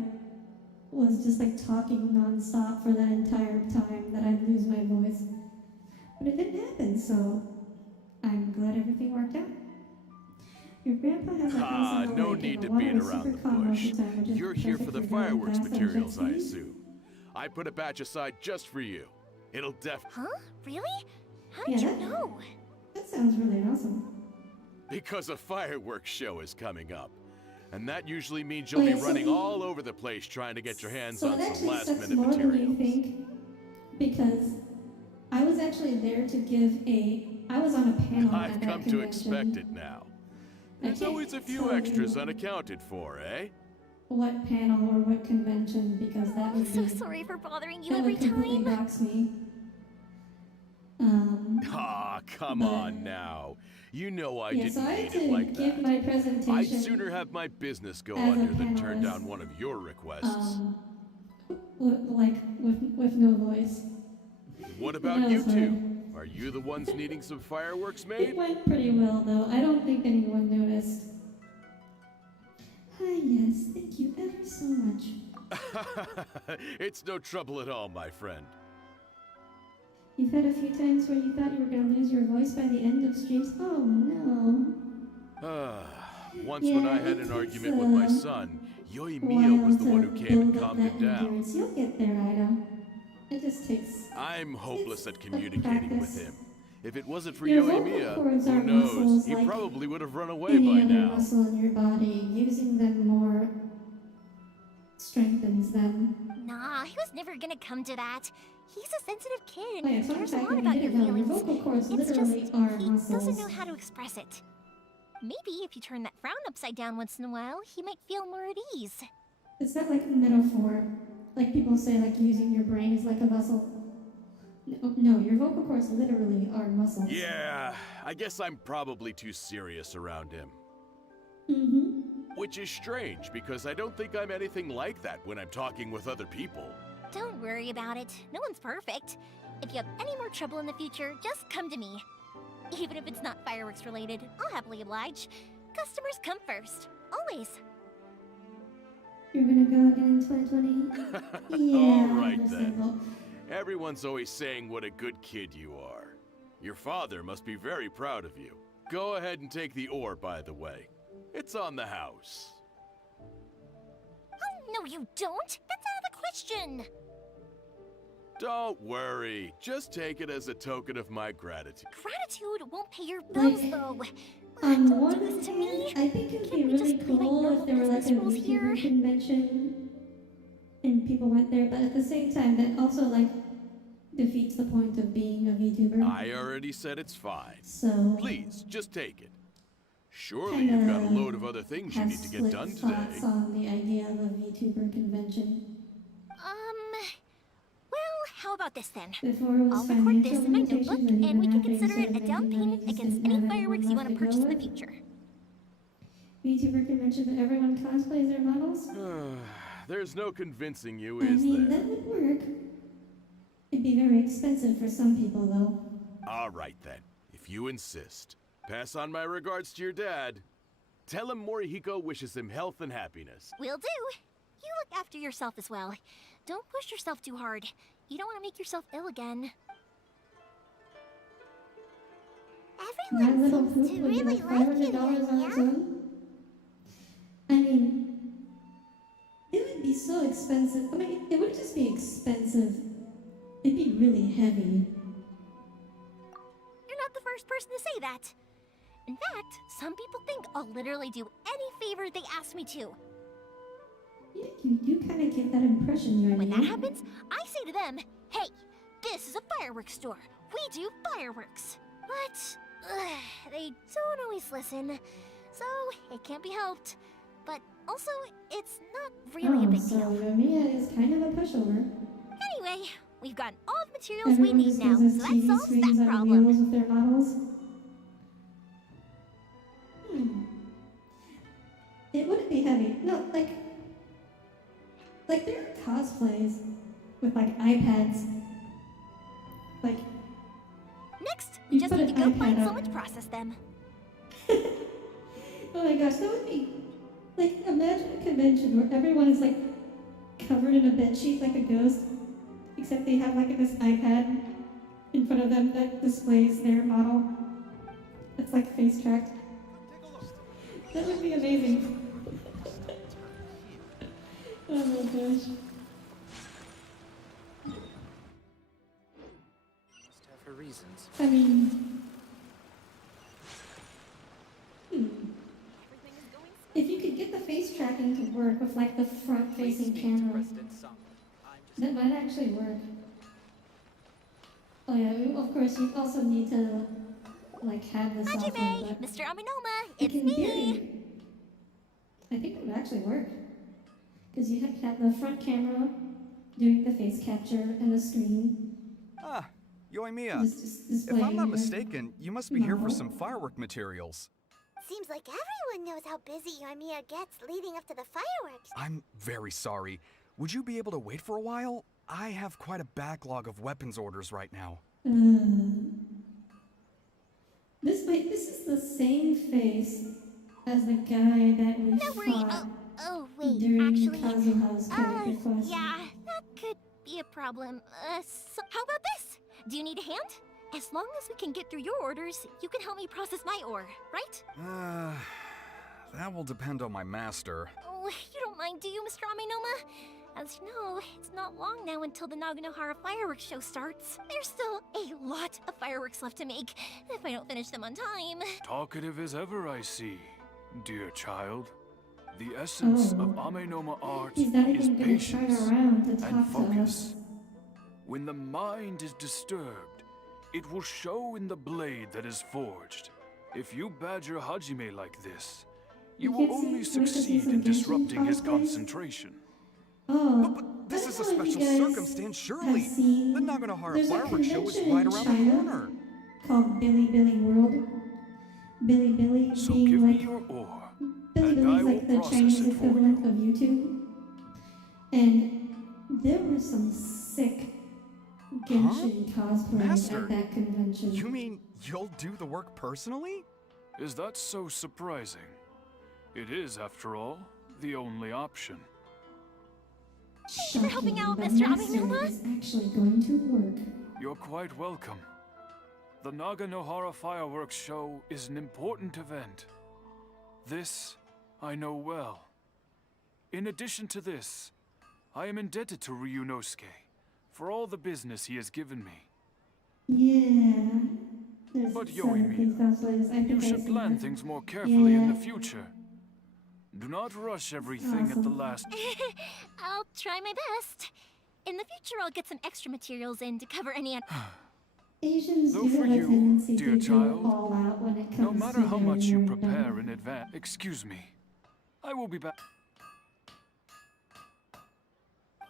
was just talking non-stop for that entire time, that I'd lose my voice. But it didn't happen, so I'm glad everything worked out. Your grandpa has a house on the No lake, need and to the water beat is around super the calm bush. all the time, which is You're here for perfect the for driving fireworks fast on jet materials, I skis. assume. I put a batch aside just for you. It'll Huh? Really? How Yeah, did you that- know? That sounds really awesome. because a fireworks show is coming up. And that usually means you'll be Wait, so running you- all over the place trying to get your hands So on it some actually last sucks minute more than you materials. think, because I was actually there to I was on a panel I've at that come to convention. expect it now. There's can't always a few tell you extras unaccounted for, eh? What panel or what convention, because that I'm would so be sorry for bothering you that every would completely time. dox me. Ah, come But- on now. You know I yeah, didn't so I mean had it to like give that. my presentation. I'd sooner have my business go as a under than turn panelist, down one of your requests. with no voice. What about that you was two? Are you the ones needing some fireworks It made? went pretty well, though. I don't think anyone noticed. Hi, yes, thank you ever so much. It's no trouble at all, my friend. You've had a few times where you thought you were going to lose your voice by the end of streams. Oh, no. Once Yeah, when I had it an takes, argument with my son, Yoy Mia While was the one to who came and build up calmed that him down. endurance. You'll get there, Ida. It just takes... I'm hopeless It's at a communicating with practice. him. If it wasn't for Your Yoy vocal Mia, cords who are knows? muscles He like probably would have run away any by other now. muscle in your body. Using them more strengthens them. Nah, he was never gonna come to that. He's a sensitive kid and Oh, yeah, he fun cares a fact, lot if you about your didn't know, your feelings. vocal cords It's just literally are he muscles. doesn't know how to express it. Maybe if you turn that frown upside down once in a while, he might feel more at ease. It's not like a metaphor. Like people say, using your brain is like a muscle. No, your vocal cords literally are muscles. Yeah, I guess I'm probably too serious around him. Mm-hmm. Which is strange, because I don't think I'm anything like that when I'm talking with other people. Don't worry about it. No one's perfect. If you have any more trouble in the future, just come to me. Even if it's not fireworks related, I'll happily oblige. Customers come first. Always. You're gonna go again in 2020? Yeah, All right, understandable. Everyone's always saying what a good kid you are. Your father must be very proud of you. Go ahead and take the ore, by the way. It's on the house. Oh, no you don't! That's out of the question! Don't worry. Just take it as a token of my gratitude. Gratitude won't pay your bills, Like- though. On Don't one do this to hand, me. I think it would be Can't we really just play by cool normal if there were like a business rules VTuber here? convention and people went there, but at the same time, that also like defeats the point of being a VTuber. I already said it's fine. So Please, just take it. Surely you've got a kinda load of other things you have need to get split done thoughts today. on the idea of a VTuber convention. Well, how about this then? Before it was I'll record this financial in my limitations, notebook, and and we even can after consider it a started down making money, payment we just against didn't any have anyone fireworks you left want to to go purchase in the with. future. VTuber convention, but everyone cosplays their models? There's no convincing you, I is mean, there? that would work. It'd be very expensive for some people, though. All right then, if you insist. Pass on my regards to your dad. Tell him Morihiko wishes him health and happiness. Will do. You look after yourself as well. Don't push yourself too hard. You don't want to make yourself ill again. That Everyone little seems poop to would really get like you, $500 on its Yoimiya. own? I mean, it would be so expensive. I mean, it would just be expensive. It'd be really heavy. You're not the first person to say that. In fact, some people think I'll literally do any favor they ask me to. You kind of get that impression, Yoimiya. When that happens, I say to them, hey, this is a fireworks store. We do fireworks. But they don't always listen. So it can't be helped. But also, it's not really a big so deal. Yoimiya is kind of a pushover. Anyway, we've gotten all the materials we Everyone need just now, gives so us that TV solves screens that on wheels problem. with their models. It wouldn't be heavy. No, like there are cosplays with like iPads. Like, Next, we You just put need to an go find iPad someone up. to process them. oh my gosh, that would be like, imagine a convention where everyone is like covered in a bedsheet like a ghost, except they have like this iPad in front of them that displays their model. It's like face tracked. That would be amazing. Oh my gosh. Must have her reasons. I mean, if you could get the face tracking to work with like the front-facing camera, President Sung. I'm just that might actually work. Oh yeah, of course you also need to like have the software, Hajime, but Mr. Aminoma, like, it's in me. theory, I think it would actually work. Because you have the front camera doing the face capture and the screen. Ah, Yoimiya. Just If displaying I'm not your mistaken, you must be here for model. some firework materials. Seems like everyone knows how busy Yoimiya gets leading up to the fireworks. I'm very sorry. Would you be able to wait for a while? I have quite a backlog of weapons orders right now. This is the same face as the guy that we No worry. fought Oh, wait, during actually. Kazuha's character quest. Yeah, that could be a problem. So how about this? Do you need a hand? As long as we can get through your orders, you can help me process my ore, right? That will depend on my master. Oh, you don't mind, do you, Mr. Aminoma? As you know, it's not long now until the Naganohara fireworks show starts. There's still a lot of fireworks left to make, if I don't finish them on time. Talkative as ever, I see, dear child. The essence of Amenoma art He's not is even gonna turn patience around to and talk to us. focus. When the mind is disturbed, it will show in the blade that is forged. If you badger Hajime like this, you will can't only wait to see succeed some in Genshin disrupting his cosplays. concentration. Oh, But this I is a don't know if special you guys circumstance, have surely. seen- The Naganohara there's a fireworks show is convention right in around China the corner. called Billy World. Billy So being give like me your ore, Billy and I Billy's will like the process Chinese it for equivalent of YouTube. And there were some sick Genshin cosplays Master, at that convention. You mean you'll do the work personally? Is that so surprising? It is, after all, the only option. you for helping out, but Mr. Master Aminoma. is actually going to work. You're quite welcome. The Naganohara fireworks show is an important event. This I know well. In addition to this, I am indebted to Ryunosuke for all the business he has given me. Yeah, There's But 7 things Yoimiya, cosplayers. I think you I've should seen plan that. things more carefully in the Yeah. future. Do not rush everything at the Awesome. last. I'll try my best. In the future, I'll get some extra materials in to cover any. Asians Though do for have a you, tendency dear to child, go all out when it comes No matter to how their much you nerd prepare dog. in advance. Excuse me. I will be back.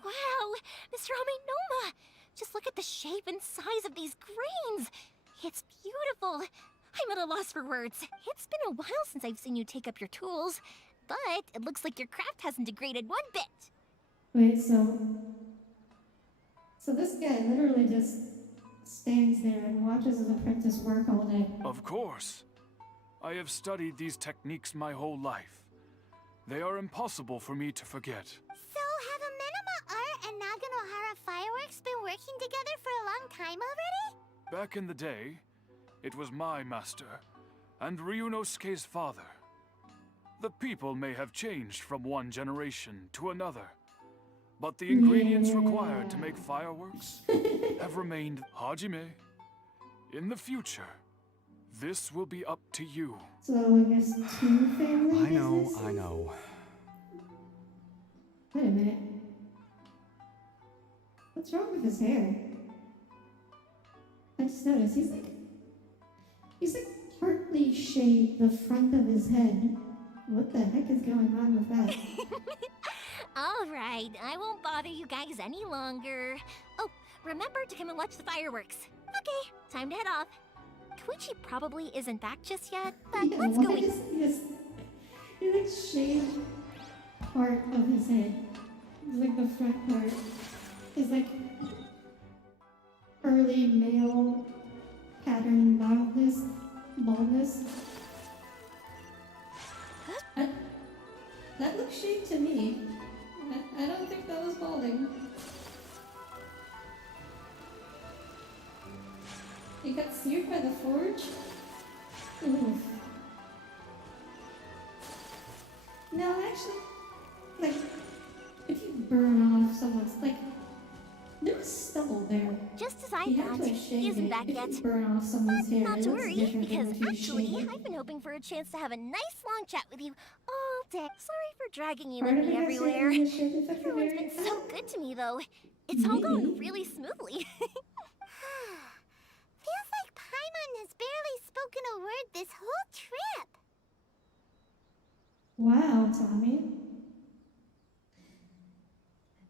Wow, Mr. Amenoma! Just look at the shape and size of these grains. It's beautiful. I'm at a loss for words. It's been a while since I've seen you take up your tools, but it looks like your craft hasn't degraded one bit. Wait, so this guy literally just stands there and watches his apprentice work all day. Of course. I have studied these techniques my whole life. They are impossible for me to forget. So, have Amenoma Art and Naganohara Fireworks been working together for a long time already? Back in the day, it was my master, and Ryunosuke's father. The people may have changed from one generation to another, but the ingredients required to make fireworks have remained. Hajime, in the future, this will be up to you. So I guess 2 family I know, businesses? I know. Wait a minute. What's wrong with his hair? I just noticed he's like partly shaved the front of his head. What the heck is going on with that? All right, I won't bother you guys any longer. Oh, remember to come and watch the fireworks. Okay, time to head off. Koichi probably isn't back just yet, but Yeah, let's why go. does he like shaved part of his head? It's like the front part is like early male pattern baldness. That looks shaved to me. I don't think that was balding. He got seared by the forge? Oof. No, actually, like, if you burn off someone's, like, there was stubble there. Just as I You have thought, to he shave isn't it. back If yet. you burn off someone's hair, Not it to looks worry, different than because if you actually, shave it. I've been hoping for a chance to have a nice long chat with you all day. Sorry for dragging you Part with of me it has everywhere. to do with the shape effect of Everyone's your been hair. so good to me, though. It's all gone Maybe. really smoothly. Feels like Paimon has barely spoken a word this whole trip. Wow, Tommy.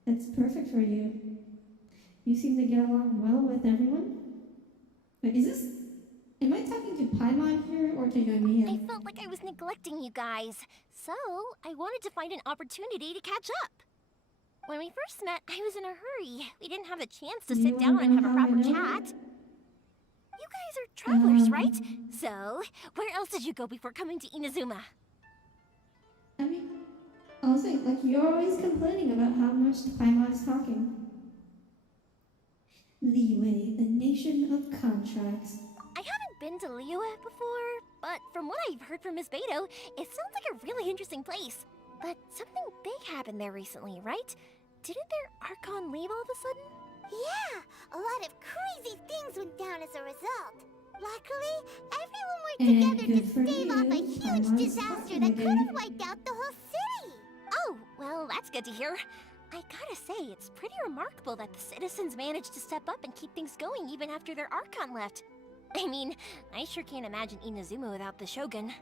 That's perfect for you. You seem to get along well with everyone. Wait, am I talking to Paimon here or to I Yoimiya? felt like I was neglecting you guys, so I wanted to find an opportunity to catch up. When we first met, I was in a hurry. We didn't have the chance to You sit down wanna and know have a how I proper know chat. that? You guys are travelers, right? So, where else did you go before coming to Inazuma? I mean, I'll say, like, you're always complaining about how much Paimon's talking. Leeway, the nation of contracts. I haven't been to Liyue before, but from what I've heard from Miss Beto, it sounds like a really interesting place. But something big happened there recently, right? Didn't their Archon leave all of a sudden? Yeah, a lot of crazy things went down as a result. Luckily, everyone worked And together to good for stave off a you, huge Paimon's disaster talking that could again. have wiped out the whole city. Oh, well, that's good to hear. I gotta say, it's pretty remarkable that the citizens managed to step up and keep things going even after their Archon left. I mean, I sure can't imagine Inazuma without the Shogun.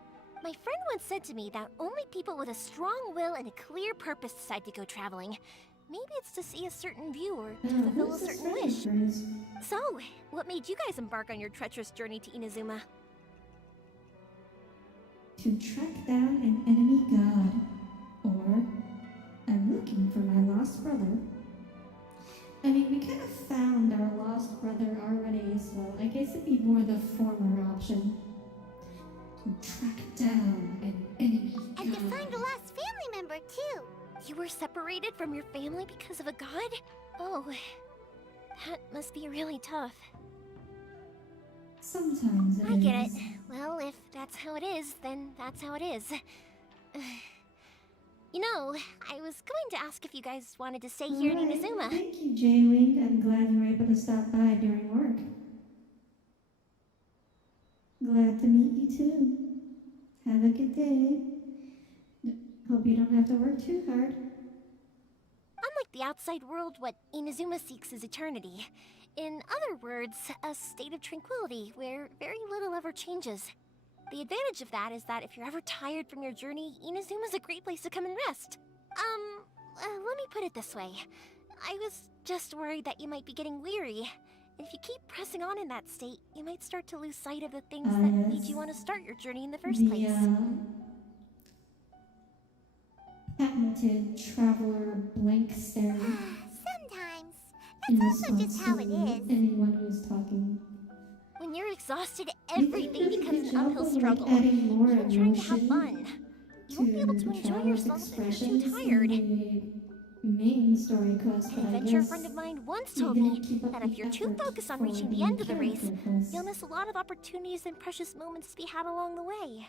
My friend once said to me that only people with a strong will and a clear purpose decide to go traveling. Maybe it's to see a certain view or to fulfill a Who's this certain friend wish. of hers? So, what made you guys embark on your treacherous journey to Inazuma? To track down an enemy god. Or, I'm looking for my lost brother. I mean, we kind of found our lost brother already, so I guess it'd be more the former option. To track down an enemy god. And to find a lost family member, too. You were separated from your family because of a god? Oh, that must be really tough. Sometimes it I get it. is. Well, if that's how it is, then that's how it is. You know, I was going to ask if you guys wanted to stay here in Alright, Inazuma. Thank you, J-Wing. I'm glad you were able to stop by during work. Glad to meet you too. Have a good day. Hope you don't have to work too hard. Unlike the outside world, what Inazuma seeks is eternity. In other words, a state of tranquility where very little ever changes. The advantage of that is that if you're ever tired from your journey, Inazuma's a great place to come and rest. Let me put it this way. I was just worried that you might be getting weary. If you keep pressing on in that state, you might start to lose sight of the things that made you want to start your journey in the first place. Patented traveler blank stare Sometimes. in That's also response just how it to is. anyone who's talking. When you're exhausted, You everything did a becomes good an job uphill of, struggle. adding more Even trying to have emotion fun. You won't be able to the enjoy traveler's yourself if you're too expressions tired. in the main story quest, An but I adventure guess friend of mine once you told didn't me keep up that the if you're too effort focused on for reaching the the end of the race, character quest. you'll miss a lot of opportunities and precious moments to be had along the way.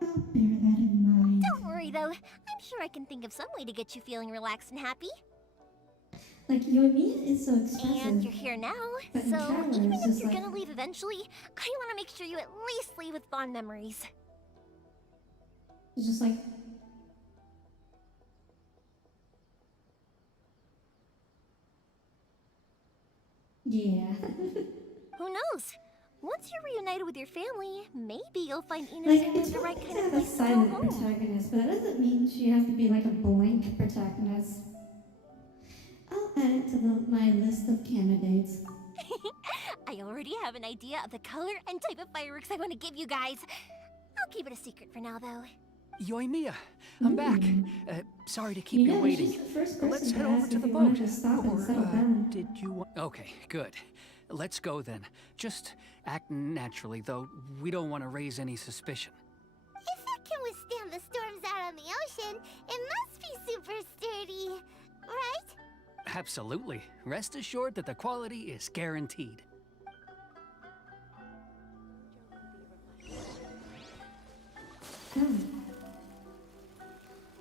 I'll bear that in mind. Don't worry though, I'm sure I can think of some way to get you feeling relaxed and happy. Like, Yoimiya is so expressive. And you're here now, But in so Traveler, even it's if just you're like- gonna leave eventually, I want to make sure you at least leave with fond memories. It's just like, yeah. Who knows? Once you're reunited with your family, maybe you'll find Like, Inazuma it's the one right thing kind to of have a place to go silent home. protagonist, but that doesn't mean she has to be like a blank protagonist. I'll add it to my list of candidates. I already have an idea of the color and type of fireworks I want to give you guys. I'll keep it a secret for now, though. Yoimiya, I'm back. Sorry to keep you She's waiting. just the first person Let's to head over ask to if the you wanted boat. to stop and Or, settle down. did you want... Okay, good. Let's go then. Just act naturally, though we don't want to raise any suspicion. If it can withstand the storms out on the ocean, it must be super sturdy, right? Absolutely. Rest assured that the quality is guaranteed.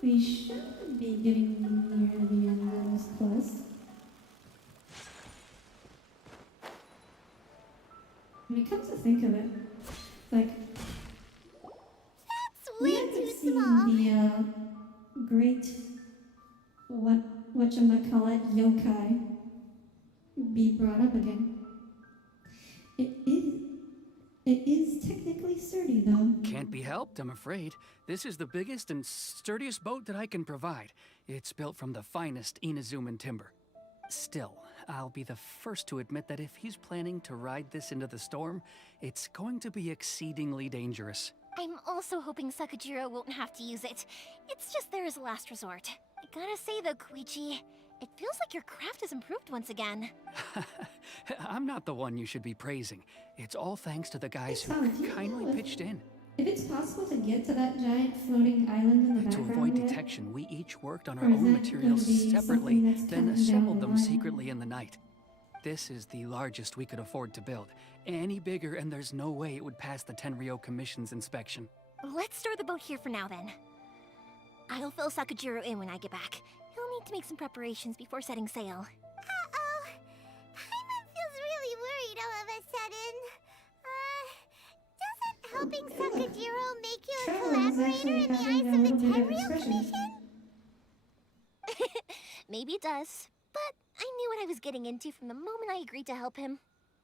We should be getting near the end of this quest. When it comes to think of it, like, That's we way haven't too seen small. the great, whatchamacallit, yokai be brought up again. It is technically sturdy, though. Can't be helped, I'm afraid. This is the biggest and sturdiest boat that I can provide. It's built from the finest Inazuman timber. Still, I'll be the first to admit that if he's planning to ride this into the storm, it's going to be exceedingly dangerous. I'm also hoping Sakajiro won't have to use it. It's just there as a last resort. I gotta say though, Koichi, it feels like your craft has improved once again. I'm not the one you should be praising. It's all thanks to the guys who Sounds, you know, kindly pitched in. If it's possible to get to that giant floating island in the To background avoid yet, detection, we each worked on our Or is own that materials going to be separately, something that's then coming down assembled the them line? secretly in the night. This is the largest we could afford to build. Any bigger, and there's no way it would pass the Tenryo Commission's inspection. Let's store the boat here for now then. I'll fill Sakajiro in when I get back. He'll need to make some preparations before setting sail. Uh-oh. Paimon feels really worried all of a sudden. Doesn't helping Sakajiro make you a Traveler is collaborator actually in the eyes having a of the little bit of Tenryo expression. Commission? Maybe it does, but I knew what I was getting into from the moment I agreed to help him.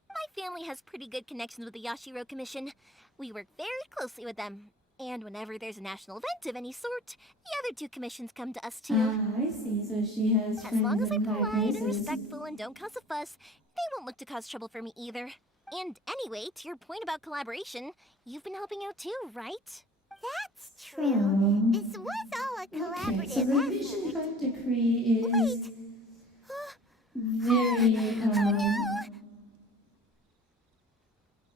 My family has pretty good connections with the Yashiro Commission. We work very closely with them. And whenever there's a national event of any sort, the other two commissions come to us too. Ah, I see. So she has As long as friends I'm in high polite and places. respectful and don't cause a fuss, they won't look to cause trouble for me either. And anyway, to your point about collaboration, you've been helping out too, right? That's true. Oh. This was all a Okay, collaborative so the Vision effort. Fund decree is Wait. very,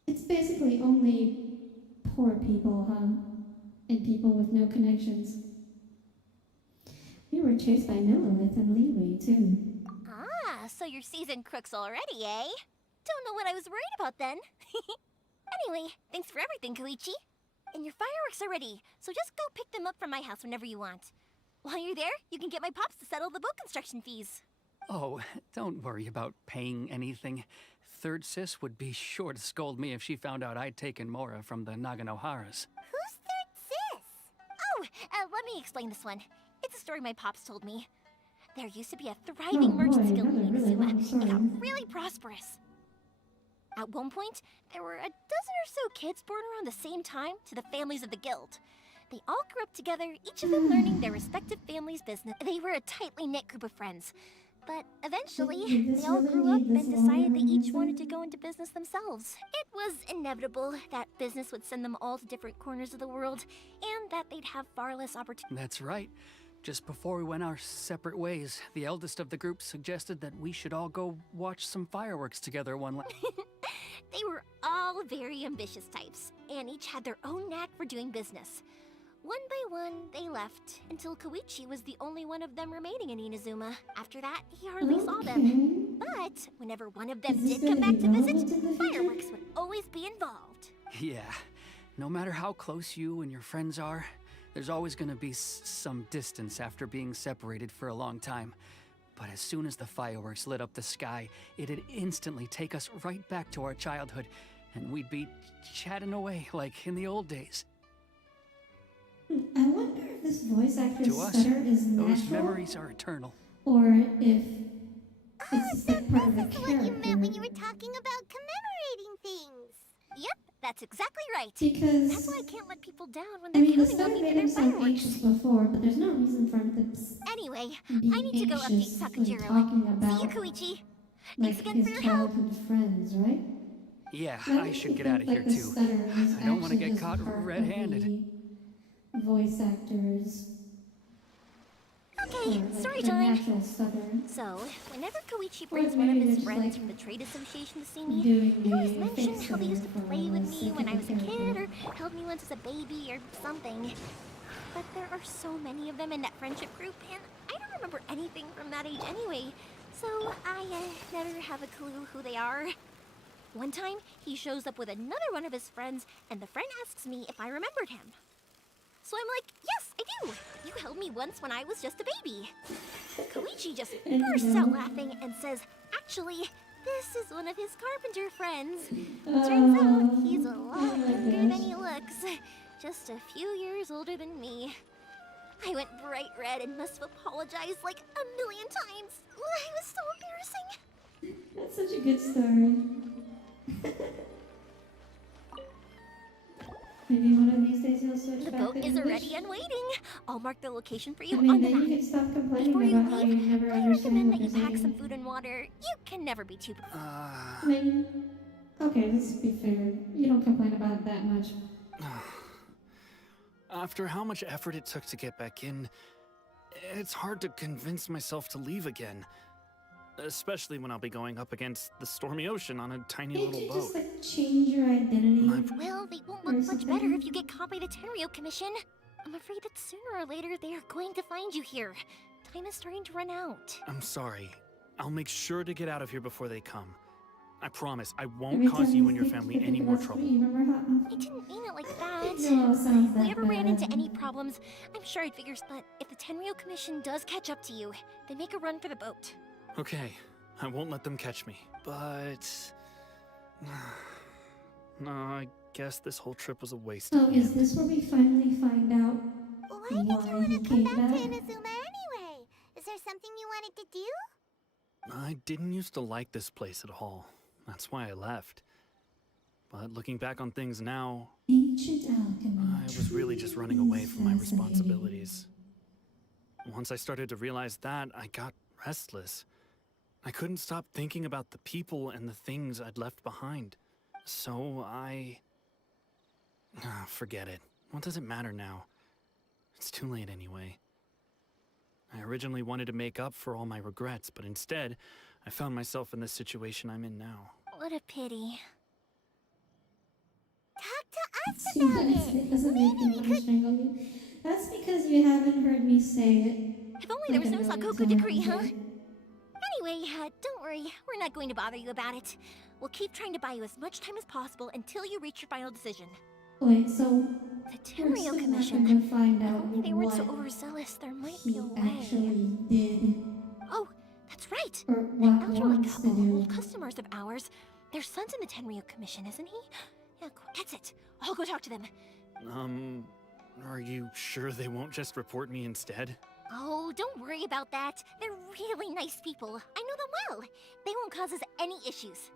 it's basically only poor people, huh? And people with no connections. We were chased by Nilith and Liwi, too. Ah, so you're seasoned crooks already, eh? Don't know what I was worried about then. Anyway, thanks for everything, Koichi. And your fireworks are ready, so just go pick them up from my house whenever you want. While you're there, you can get my pops to settle the boat construction fees. Oh, don't worry about paying anything. third sis would be sure to scold me if she found out I'd taken Mora from the Naganoharas. Who's third sis? Oh, let me explain this one. It's a story my pops told me. There used to be a thriving merchants guild in Inazuma. It got really prosperous. At one point, there were a dozen or so kids born around the same time to the families of the guild. They all grew up together, each of them learning their respective family's business. They were a tightly knit group of friends. But eventually, they all grew up and decided they each wanted to go into business themselves. It was inevitable that business would send them all to different corners of the world, and that they'd have far less opportunity. That's right. Just before we went our separate ways, the eldest of the group suggested that we should all go watch some fireworks together They were all very ambitious types, and each had their own knack for doing business. One by one, they left, until Koichi was the only one of them remaining in Inazuma. After that, he hardly saw them. But whenever one of them did come back to visit, fireworks would always be involved. Yeah, no matter how close you and your friends are, there's always gonna be some distance after being separated for a long time. But as soon as the fireworks lit up the sky, it'd instantly take us right back to our childhood, and we'd be chatting away like in the old days. I wonder if this voice actor's To us, stutter is those natural, memories are eternal. or if it's So like part of the this is what you character. meant when you were talking about commemorating things. Yep, that's exactly right. Because That's why I can't let people down when I they're mean, the counting on stutter me made for him their sound fireworks. anxious before, but there's no reason for him to Anyway, be I need to go update anxious when Sakajiro. talking See about you, Koichi. like Thanks again his for your help. childhood friends, right? Yeah, That I makes should me get think, out of like, here the too. stutter is I don't want to actually get just caught part of red-handed. the voice actors. Okay, or, like, story the time. natural stutter. So, whenever Koichi Or brings one of maybe his they're just, friends like, from the trade association to see me, Doing he always the mentioned fake how they used to stutter play for with the me sake when of I was the a kid, character. or held me once as a baby, or something. But there are so many of them in that friendship group, and I don't remember anything from that age anyway, so I never have a clue who they are. One time, he shows up with another one of his friends, and the friend asks me if I remembered him. So I'm like, yes, I do. You held me once when I was just a baby. Koichi just bursts out laughing and says, actually, this is one of his carpenter friends. Turns out he's a lot younger than he looks. Just a few years older than me. I went bright red and must have apologized like a million times. It was so embarrassing. That's such a good story. Maybe one of these days you'll switch The back boat to is English. already and waiting. I'll mark the location for you I mean, on the then you map. can stop complaining Before you about how you leave, never I understand recommend what that you they're pack some saying. food and water. You can never be too... I mean, okay, let's be fair. You don't complain about it that much. After how much effort it took to get back in, it's hard to convince myself to leave again. Especially when I'll be going up against the stormy ocean on a tiny Can't little you boat. just, like, change your identity? Well, they won't Or look much better something. if you get caught by the Tenryo Commission. I'm afraid that sooner or later they are going to find you here. Time is starting to run out. I'm sorry. I'll make sure to get out of here before they come. I promise I won't Every cause time you and your think family you any think more about trouble. me, you remember how I didn't mean it like that. No, it sounds If we that ever ran into bad. any problems, I'm sure I'd figure. But if the Tenryo Commission does catch up to you, they make a run for the boat. Okay, I won't let them catch me. But... no, I guess this whole trip was a waste. So in the is end. this where we finally find out Why did you why want he to come came back back? to Inazuma anyway? Is there something you wanted to do? I didn't used to like this place at all. That's why I left. But looking back on things now, Ancient alchemy. I was really just running truly away from my fascinating. responsibilities. Once I started to realize that, I got restless. I couldn't stop thinking about the people and the things I'd left behind. So forget it. What does it matter now? It's too late anyway. I originally wanted to make up for all my regrets, but instead, I found myself in this situation I'm in now. What a pity. Talk to us See, about that's- it. it doesn't make me want to strangle you. That's because you haven't heard me say it. If only there was no like a million Sakoku decree, times huh? yet. Anyway, don't worry. We're not going to bother you about it. We'll keep trying to buy you as much time as possible until you reach your final decision. Wait, so The we're Tenryo still not Commission. going to find If out only they weren't so what overzealous, there might he be a way. actually did, Oh, that's right. or what After like wants to old do. customers of ours, Their son's in the Tenryu Commission, isn't he? Yeah, that's it. I'll go talk to them. Are you sure they won't just report me instead? Oh, don't worry about that. They're really nice people. I know them well. They won't cause us any issues.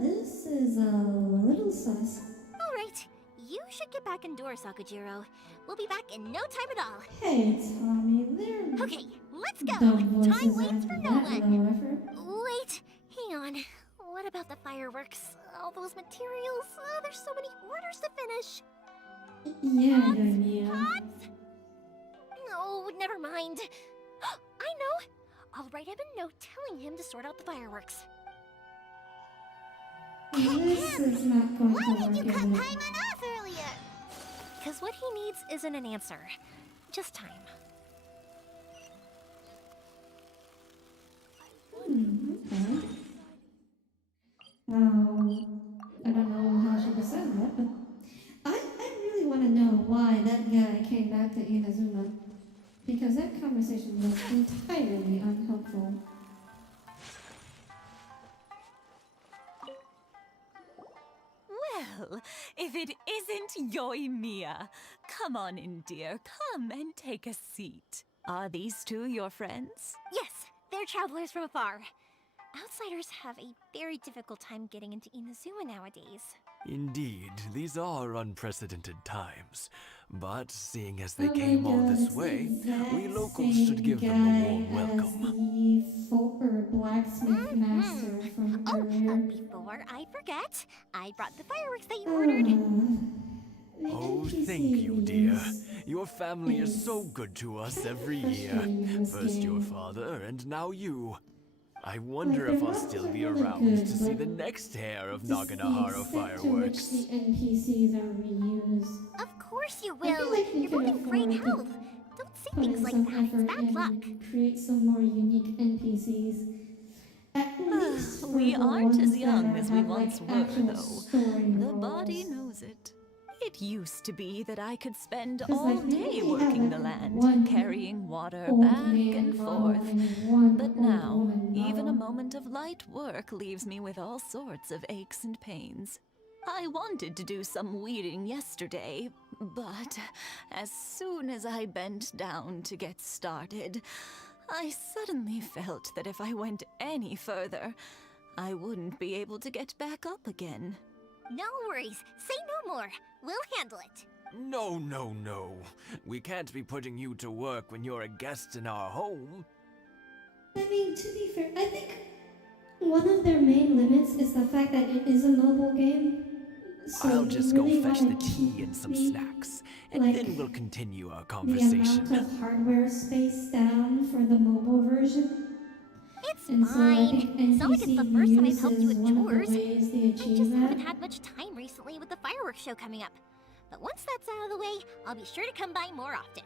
This is a little sus. All right. You should get back indoors, Sakujiro. We'll be back in no time at all. Hey, Tommy, there. Okay, let's go. Dumb voices Time waits for after no that one. low effort. Wait, hang on. What about the fireworks? All those materials? There's so many orders to finish. Yeah, Mia. Pots? No, never mind. I know. I'll write him a note telling him to sort out the fireworks. This is not going Why to did work, you is cut it? Paimon off earlier? Because what he needs isn't an answer, just time. Okay. I don't know how she decided that, but I really want to know why that guy came back to Inazuma. Because that conversation was entirely unhelpful. Well, if it isn't Yoimiya. Come on in, dear. Come and take a seat. Are these two your friends? Yes, they're travelers from afar. Outsiders have a very difficult time getting into Inazuma nowadays. Indeed, these are unprecedented times. But seeing as they Oh came my all God, this it's the way, exact we locals same should give them a guy warm as welcome. the blacksmith master from earlier. Before I forget, I brought the fireworks that you ordered. The Oh, NPC thank you, dear. is- Your family is so good to us every year. frustrating in this First your game. father, and now you. I wonder Like, if I'll the still routes be are really around good, to see but the next hair of just the Naganahara extent to which fireworks. the NPCs are reused. Of course you I feel will. like you You're could both in great afford to health. Don't say put in things like some that. It's effort bad luck. and create some more unique NPCs. At least for We the aren't ones as that young as we have, once like, were, actual though. story The roles. body knows it. It used to be that I could spend 'Cause, all like, we day only have, working the like, land, one carrying water old back man and model forth. and one But old now, woman even a model. moment of light work leaves me with all sorts of aches and pains. I wanted to do some weeding yesterday, but as soon as I bent down to get started, I suddenly felt that if I went any further, I wouldn't be able to get back up again. No worries. Say no more. We'll handle it. No, no, no. We can't be putting you to work when you're a guest in our home. I mean, to be fair, I think one of their main limits is the fact that it is a mobile game. So I'll you just really go fetch wanna the tea keep and some the- snacks, and like, then we'll continue our the conversation. amount of hardware space down for the mobile version. It's And so I fine. think It's not like it's the NPC first time I've use helped you is with one of chores. the ways they I achieve just that. haven't had much time recently with the fireworks show coming up. But once that's out of the way, I'll be sure to come by more often.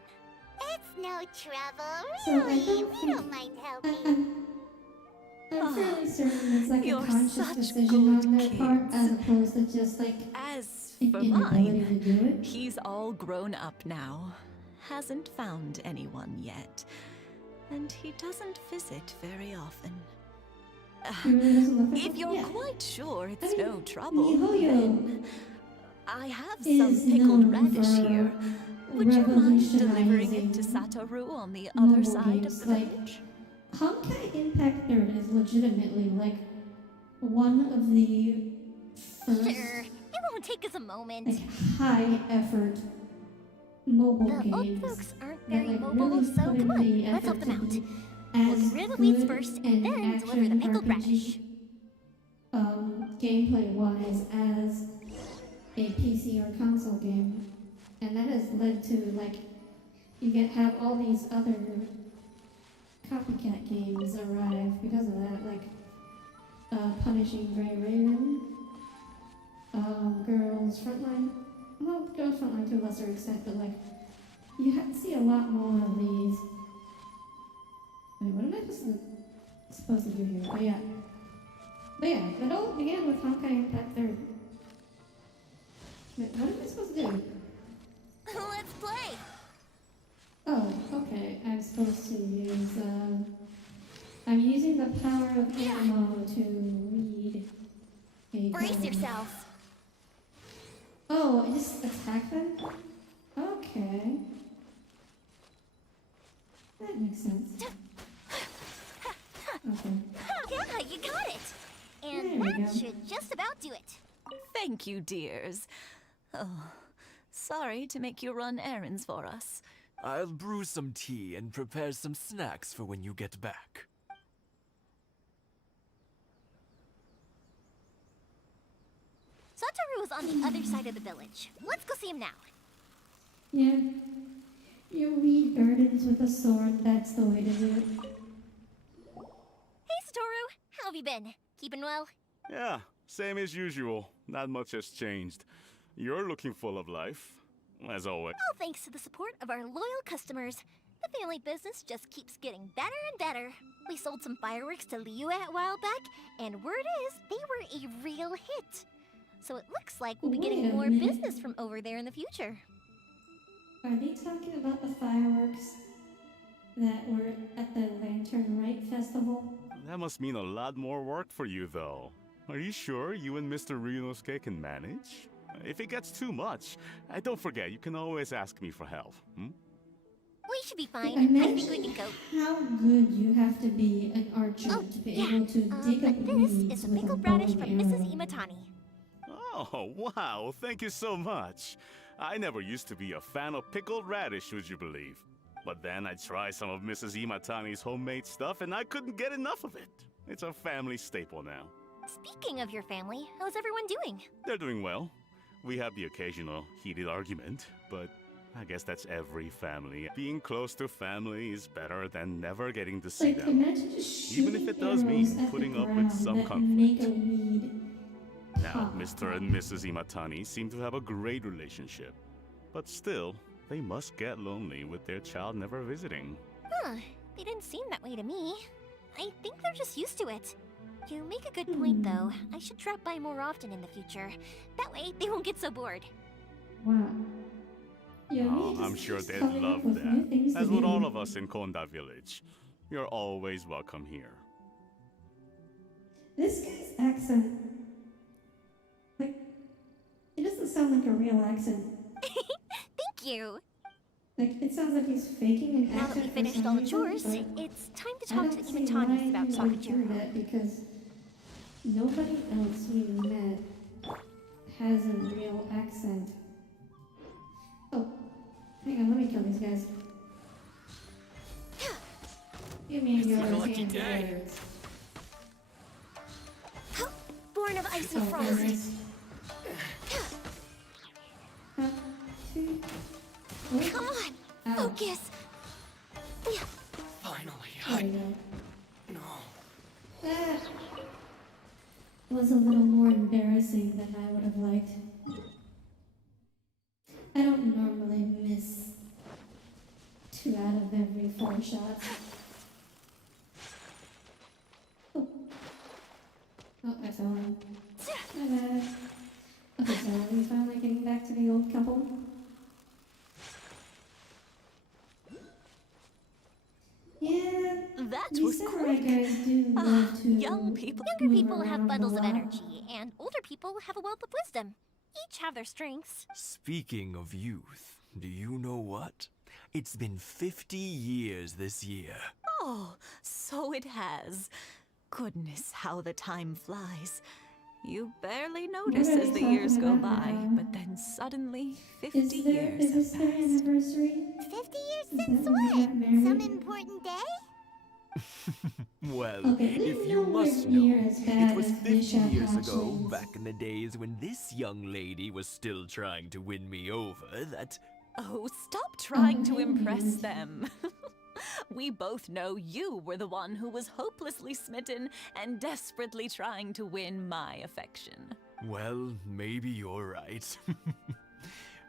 It's no trouble, So I really. don't We think- don't mind helping. I'm fairly certain it's like a You're conscious such decision good on their part, kids. as opposed to just like As an for inability mine, to do it. he's all grown up now. Hasn't found anyone yet. And he doesn't visit very often. He really doesn't look like If a- you're yeah. quite sure it's I mean, no trouble, MiHoYo then I have some is pickled known radish for here. Would you mind delivering it to revolutionizing Satoru on the other mobile side of games, the like- village? Honkai Impact 3rd is legitimately like one of the first Sure, it won't take us a moment. like high effort mobile The old games folks aren't that very like mobile, really so put come in the on, let's help effort them to out. be We'll as get rid of the weeds good first, and and then deliver the action pickled radish. Gameplay wise as a PC or console game, and that has led to like have all these other copycat games arrive because of that, like Punishing Gray Raven, Girls Frontline, well, Girls Frontline to a lesser extent, but like you see a lot more of these. Wait, what am I supposed to do here? Oh yeah. But yeah, it all began with Honkai Impact 3rd. Wait, what am I supposed to do? Let's play. Oh, okay. I'm supposed to use, I'm using the power of ammo to read. Okay, Brace got him. yourselves. Oh, I just attack them? Okay. That makes sense. Okay. Yeah, you got it. There And we that go. should just about do it. Thank you, dears. Oh, sorry to make you run errands for us. I'll brew some tea and prepare some snacks for when you get back. Satoru is on the other side of the village. Let's go see him now. Yeah. You weed gardens with a sword, that's the way to do it. Hey, Satoru. How have you been? Keeping well? Yeah, same as usual. Not much has changed. You're looking full of life, as always. All thanks to the support of our loyal customers. The family business just keeps getting better and better. We sold some fireworks to Liyue a while back, and word is they were a real hit. So it looks like we'll be getting Wait a more minute. business from over there in the future. Are they talking about the fireworks that were at the Lantern Rite Festival? That must mean a lot more work for you, though. Are you sure you and Mr. Ryunosuke can manage? If it gets too much, don't forget, you can always ask me for help. Hmm? We should be I fine. I meant think we can go. how good you have to be an archer to be able to dig up But this weeds is a with a pickled bow radish and from Mrs. arrow. Imatani. Oh, wow, thank you so much. I never used to be a fan of pickled radish, would you believe? But then I tried some of Mrs. Imatani's homemade stuff and I couldn't get enough of it. It's a family staple now. Speaking of your family, how's everyone doing? They're doing well. We have the occasional heated argument, but I guess that's every family. Being close to family is better than never getting to see Like, them. imagine just Even shooting if it does arrows mean at the putting up with ground some that conflict. make a weed Now, pop. Mr. and Mrs. Imatani seem to have a great relationship. But still, they must get lonely with their child never visiting. Huh, they didn't seem that way to me. I think they're just used to it. You make a good point, though. I should drop by more often in the future. That way, they won't get so bored. Wow. Yo, Oh, me I'm just sure keeps they'd coming love up with new that. things to As would do. all of us in Konda Village. You're always welcome here. This guy's accent, like, it doesn't sound like a real accent. Thank you. Like, it sounds like he's faking an Now that we accent for finished some all the reason, chores, but it's time to I talk to don't the see Imatanis why about he would do Sakajiro. that, because nobody else we met has a real accent. Oh, hang on, let me kill these guys. Give me your hand birds. Born of icy Oh, frost. goodness. Two. Oh, Come on, ow. focus. Finally, There we go. No. That was a little more embarrassing than I would have liked. I don't normally miss 2 out of every 4 shots. Oh, I fell in. My bad. Okay, so are we finally getting back to the old couple? Yeah, That these was samurai quick. guys do love to Young people. Younger move people have around a bundles of lot. energy, and older people have a wealth of wisdom. Each have their strengths. Speaking of youth, do you know what? It's been 50 years this year. Oh, so it has. Goodness, how the time flies. You barely notice What are as we the years talking go about by, now? but then suddenly 50 Is there, years is have this their passed. anniversary? 50 years Is since that when they what? got married? Some important day? Well, Okay, if we're you nowhere must near know, as bad it was as 50 Bishop years ago, Hatchlings. back in the days when this young lady was still trying to win me over, that... Oh, stop trying to I impress knew it. them. We both know you were the one who was hopelessly smitten and desperately trying to win my affection. Well, maybe you're right.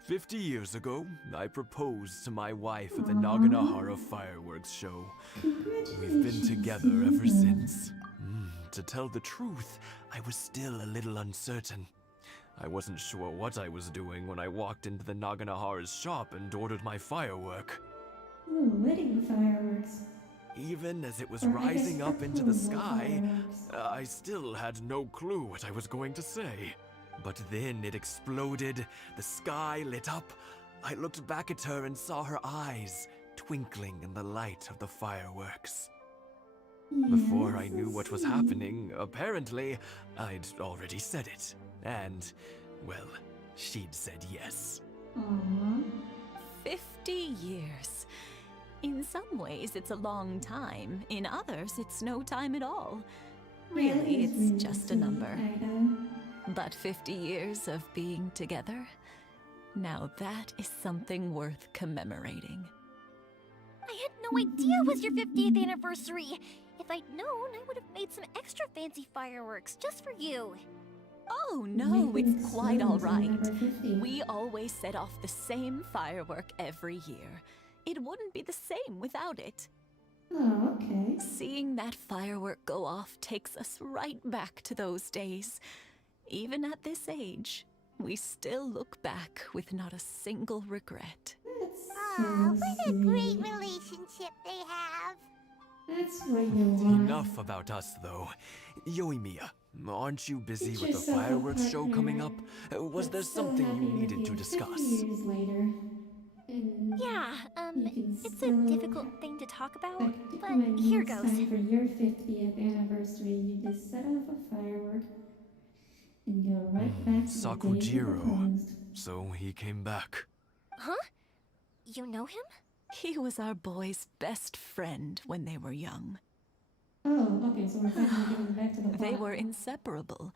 50 years ago, I proposed to my wife at the Naganahara fireworks show. We've been together ever since. To tell the truth, I was still a little uncertain. I wasn't sure what I was doing when I walked into the Naganahara's shop and ordered my firework. Ooh, wedding fireworks. Even as it was Or I guess rising up into the proposal sky, fireworks. I still had no clue what I was going to say. But then it exploded, the sky lit up. I looked back at her and saw her eyes twinkling in the light of the fireworks. Before I knew what was happening, apparently, I'd already said it. And, well, she'd said yes. Aww. 50 years. In some ways, it's a long time. In others, it's no time at all. Yeah, Really, it is it's really just a sweet, number. Ida. But 50 years of being together? Now that is something worth commemorating. I had no idea it was your 50th anniversary. If I'd known, I would have made some extra fancy fireworks just for you. Oh no, Maybe it's quite all until right. number 50. We always set off the same firework every year. It wouldn't be the same without it. Oh, okay. Seeing that firework go off takes us right back to those days. Even at this age, we still look back with not a single regret. That's Aw, so what a great sweet. relationship they have. That's what you want. Enough about us, though. Yoimiya, aren't you busy Get with the yourself a fireworks show coming partner. up? Was there But still something happy you with needed you to 50 discuss? years later. And Yeah, you can it's a still difficult thing to talk about, Like, but when here it's goes. time for your 50th anniversary, you just set off a firework and go right back to the day you Sakujiro. proposed. So he came back. Huh? You know him? He was our boy's best friend when they were young. Oh, okay, so we're finally getting back to the plot. They were inseparable.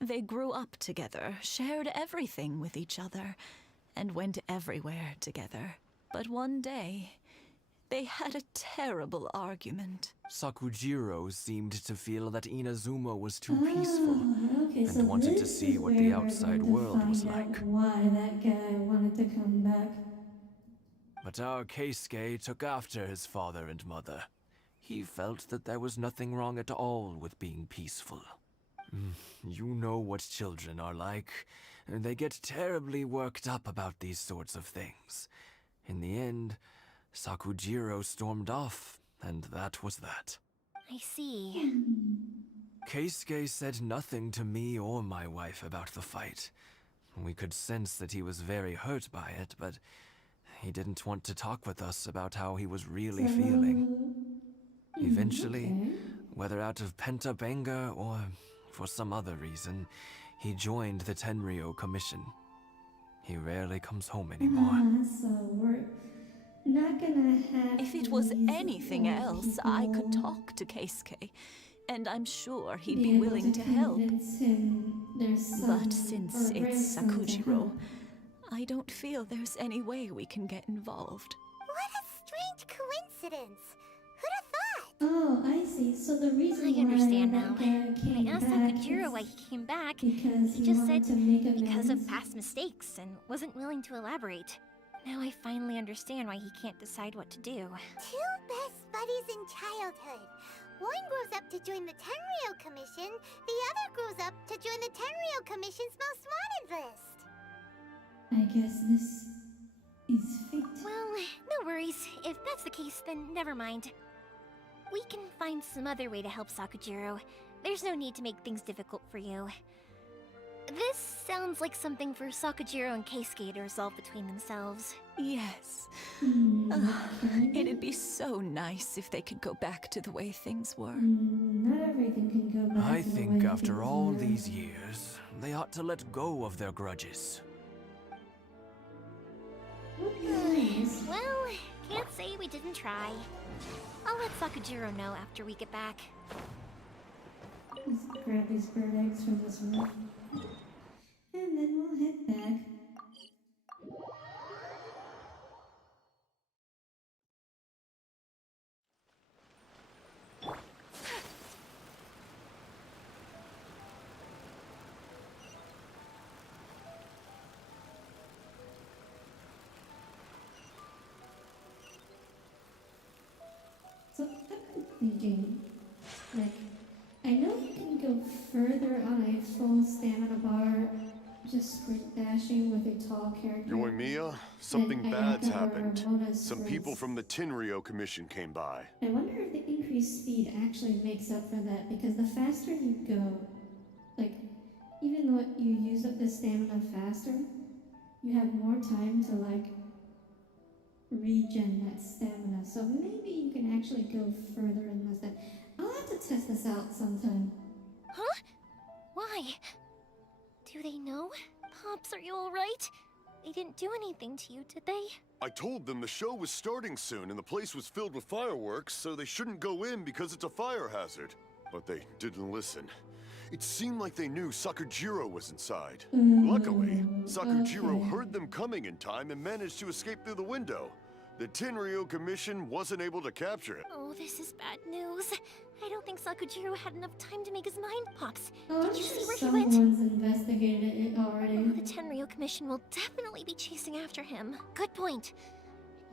They grew up together, shared everything with each other, and went everywhere together. But one day, they had a terrible argument. Sakujiro seemed to feel that Inazuma was too peaceful Okay, so and wanted to this see is what where the we're outside going to world was find out like. Why that guy wanted to come back. But our Keisuke took after his father and mother. He felt that there was nothing wrong at all with being peaceful. You know what children are like. They get terribly worked up about these sorts of things. In the end, Sakujiro stormed off, and that was that. I see. Keisuke said nothing to me or my wife about the fight. We could sense that he was very hurt by it, but he didn't want to talk with us about how he was really feeling. Eventually, Okay. whether out of pent-up anger or for some other reason, he joined the Tenryo Commission. He rarely comes home anymore. So we're not gonna have. If it was these anything old else, I could people talk to Keisuke, and I'm sure he'd be be able willing to help. convince him their son But since or it's grandson to Sakujiro, help. I don't feel there's any way we can get involved. What a strange coincidence. Who'd have thought? Oh, I see. So the reason I understand why now. that guy came When I asked back Sakujiro is why he came back, because he just wanted said to make because of amends. past mistakes and wasn't willing to elaborate. Now I finally understand why he can't decide what to do. Two best buddies in childhood. One grows up to join the Tenryo Commission, the other grows up to join the Tenryo Commission's most wanted list. I guess this is fate. Well, no worries. If that's the case, then never mind. We can find some other way to help Sakujiro. There's no need to make things difficult for you. This sounds like something for Sakujiro and Keisuke to resolve between themselves. Yes. Okay. It'd be so nice if they could go back to the way things were. Not everything can go back I to the think way after things all were. these years, they ought to let go of their grudges. Nice. Well, can't say we didn't try. I'll let Sakujiro know after we get back. Let's grab these bird eggs from this roof. And then we'll head back. So I'm thinking, like, I know you can go further on a full stamina bar just sprint dashing with a tall character. Yoimiya, something And bad's Ayaka or happened. Mona Some people sprints. from the Tenryo Commission came by. I wonder if the increased speed actually makes up for that, because the faster you go, like, even though you use up the stamina faster, you have more time to, like, regen that stamina. So maybe you can actually go further in less time. I'll have to test this out sometime. Huh? Why? Do they know? Pops, are you alright? They didn't do anything to you, did they? I told them the show was starting soon and the place was filled with fireworks, so they shouldn't go in because it's a fire hazard. But they didn't listen. It seemed like they knew Sakujiro was inside. Luckily, Sakujiro heard them coming in time and managed to escape through the window. The Tenryo Commission wasn't able to capture it. Oh, this is bad news. I don't think Sakujiro had enough time to make his mind pops. Oh, Did I'm you sure see where he went? someone's investigated it already. Oh, the Tenryo Commission will definitely be chasing after him. Good point.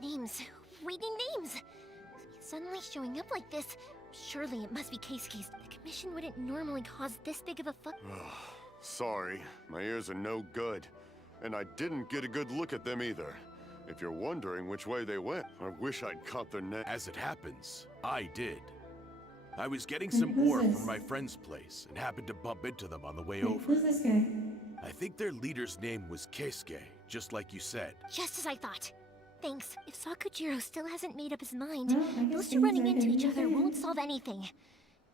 Names. We need names. Suddenly showing up like this. Surely it must be Keisuke's. The Commission wouldn't normally cause this big of a fuck. Sorry, my ears are no good. And I didn't get a good look at them either. If you're wondering which way they went, I wish I'd caught their name. As it happens, I did. I was getting some ore from my friend's place and happened to bump into them on the way over. Who's this guy? I think their leader's name was Keisuke, just like you said. Just as I thought. Thanks. If Sakujiro still hasn't made up his mind, Well, I guess those two things running are into getting each other okay. won't solve anything.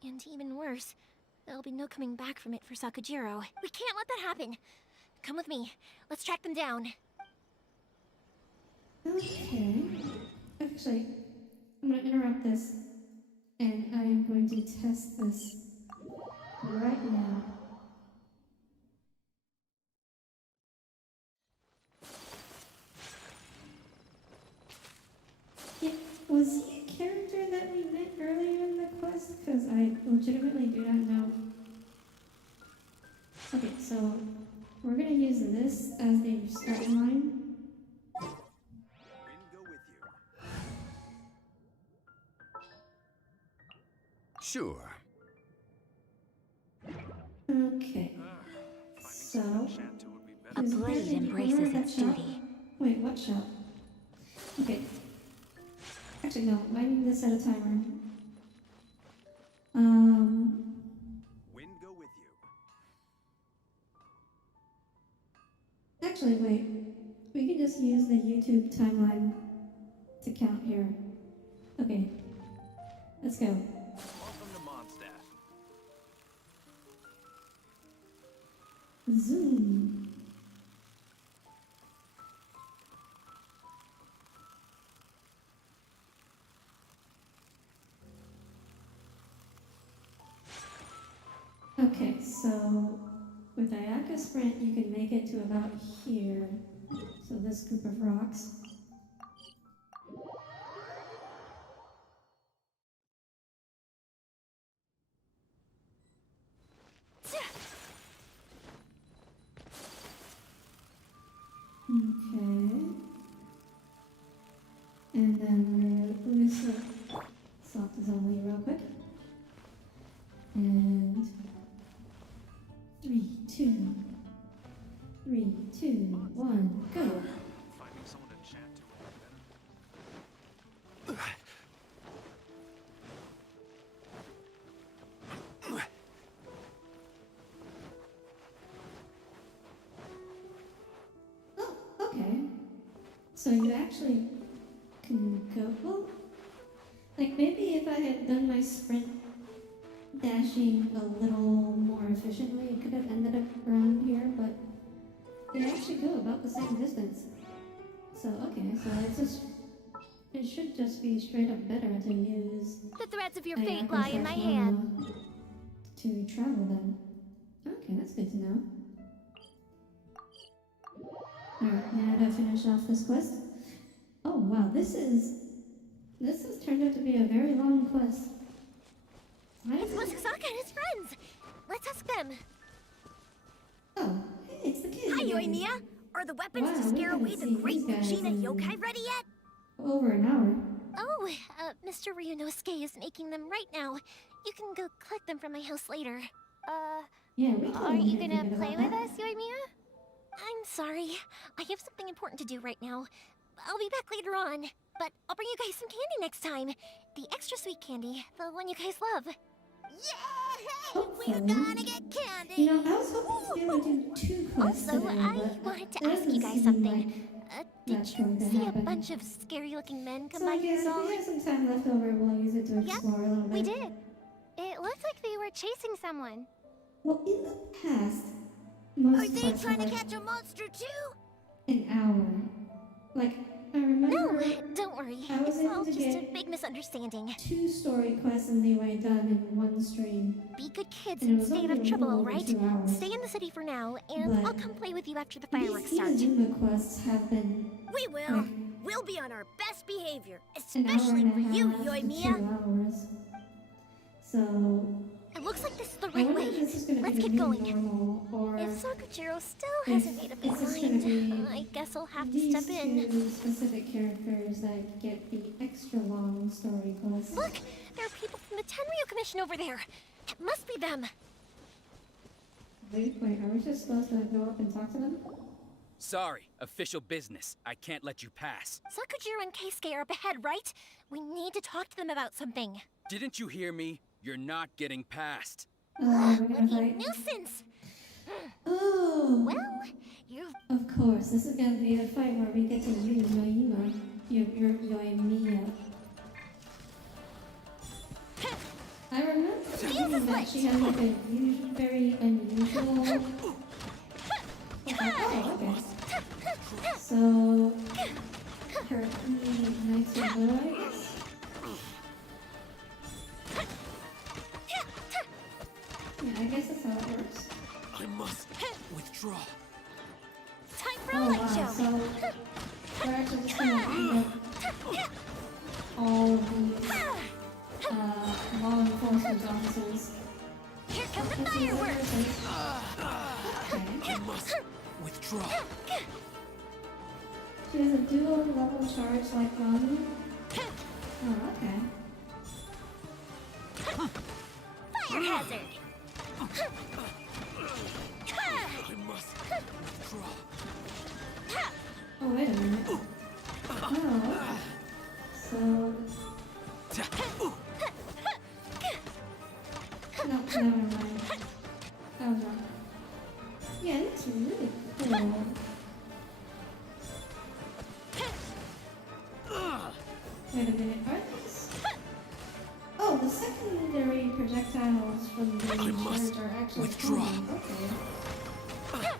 And even worse, there'll be no coming back from it for Sakujiro. We can't let that happen. Come with me. Let's track them down. Okay. Actually, I'm gonna interrupt this, and I am going to test this right now. Yeah, was he a character that we met earlier in the quest? Because I legitimately do not know. Okay, so we're gonna use this as the starting line. Sure. Okay. So, A blade embraces its duty. Wait, what shot? Okay. Actually, no. I need to set a timer. Wind go with you. Actually, wait. We can just use the YouTube timeline to count here. Okay. Let's go. Welcome to Mondstadt. Zoom. Okay, so with Ayaka Sprint, you can make it to about here. So this group of rocks. Okay. And then we're gonna stop this only real quick. And 3, 2, 1, go. Finding someone to chat to would be better. Oh, okay. So you actually can go. Well, like maybe if I had done my sprint dashing a little more efficiently, it could have ended up around here, but they actually go about the same distance. So, okay, so it should just be straight up better to use The threads of your Ayaka fate lie in my slash hand. Mona to travel then. Okay, that's good to know. Alright, now to finish off this quest. Oh wow, this has turned out to be a very long quest. Why It's is it? Masasaka and his friends. Let's ask them. Oh, hey, it's the kids. Hi, again. Yoimiya. Are the weapons Wow, to we scare haven't away the seen great these guys Mujina in yokai ready yet? Over an hour. Oh, Mr. Ryunosuke is making them right now. You can go collect them from my house later. Yeah, we Are you gonna about play that. with us, Yoimiya? I'm sorry. I have something important to do right now. I'll be back later on, but I'll bring you guys some candy next time. The extra sweet candy, the one you guys love. Yay! We're Hopefully. gonna get candy! You know, I was hoping to be able to do 2 quests Also, today, I but wanted to that ask you doesn't guys seem something. Did that's you going to see a happen. bunch of scary-looking men come So by I here guess at if all? we have some time left over, we'll use it to explore a little bit. We did. It looked like they were chasing someone. Well, in the past, Are most they quests trying were to like catch a monster too? an hour. Like, I remember No, don't worry. I was It's able all to just a get big misunderstanding. 2 story quests and they were done in 1 stream. Be good kids And it and was stay out only of a trouble, little all over right? 2 hours. Stay in the city for now, and But I'll come play with you after the fireworks These start. Inazuma quests have been We will. like We'll be on our best behavior, an hour especially and for a you, half to 2 Yoimiya. hours. So It looks like this is the I right wonder way. if this is going to Let's be the get new going. normal, or If Sakujiro still if hasn't made up it's his just gonna be mind, I guess I'll have to these step in. 2 specific characters that get the extra long story quests. Look! There are people from the Tenryu Commission over there! It must be them! Wait, are we just supposed to go up and talk to them? Sorry, official business. I can't let you pass. Sakujiro and Keisuke are up ahead, right? We need to talk to them about something. Didn't you hear me? You're not getting past. We're What gonna a fight. nuisance! Oh! Well, you've... Of course, this is gonna be the fight where we get to use Yoimiya. Yoimiya. I remember reading that she had like a very unusual... Oh, okay. So, her Knights of Blue, I guess? Yeah, I guess that's how it works. I must withdraw. Time for a Oh light wow, show! so we're actually just gonna beat up all these law enforcement officers. Here come the Let's see what fireworks! person- I must withdraw. She has a dual level charge like Rami. Oh, okay. Fire hazard! I must withdraw. Oh, wait a minute. Oh. So... No, never mind. That was wrong. Yeah, that's really cool. Wait a minute, are these... Oh, the secondary projectiles from the charge are actually withdraw. coming. Okay.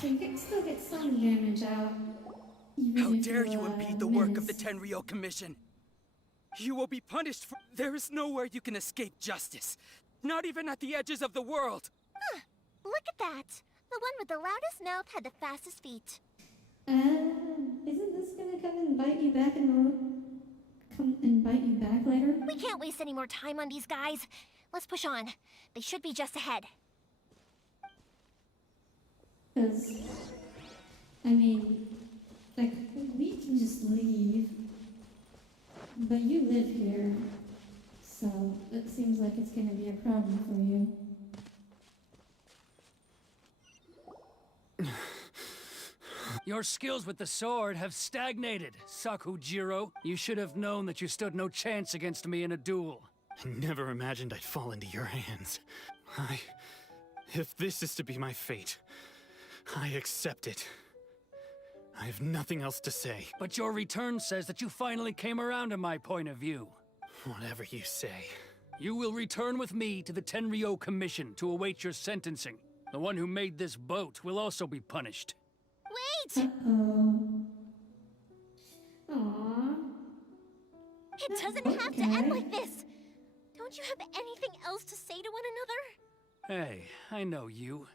So you can still get some damage out. Even How if dare you impede the work of the miss. Tenryo Commission? You will be punished for... There is nowhere you can escape justice. Not even at the edges of the world. Huh, look at that! The one with the loudest mouth had the fastest feet. Isn't this gonna come and bite you back later? We can't waste any more time on these guys. Let's push on. They should be just ahead. Because, I mean, like, we can just leave. But you live here, so it seems like it's gonna be a problem for you. Your skills with the sword have stagnated, Sakujiro. You should have known that you stood no chance against me in a duel. I never imagined I'd fall into your hands. If this is to be my fate, I accept it. I have nothing else to say. But your return says that you finally came around to my point of view. Whatever you say. You will return with me to the Tenryo Commission to await your sentencing. The one who made this boat will also be punished. Wait! Uh-oh. Aww. It doesn't have to end like this! Don't you have anything else to say to one another? Hey, I know you.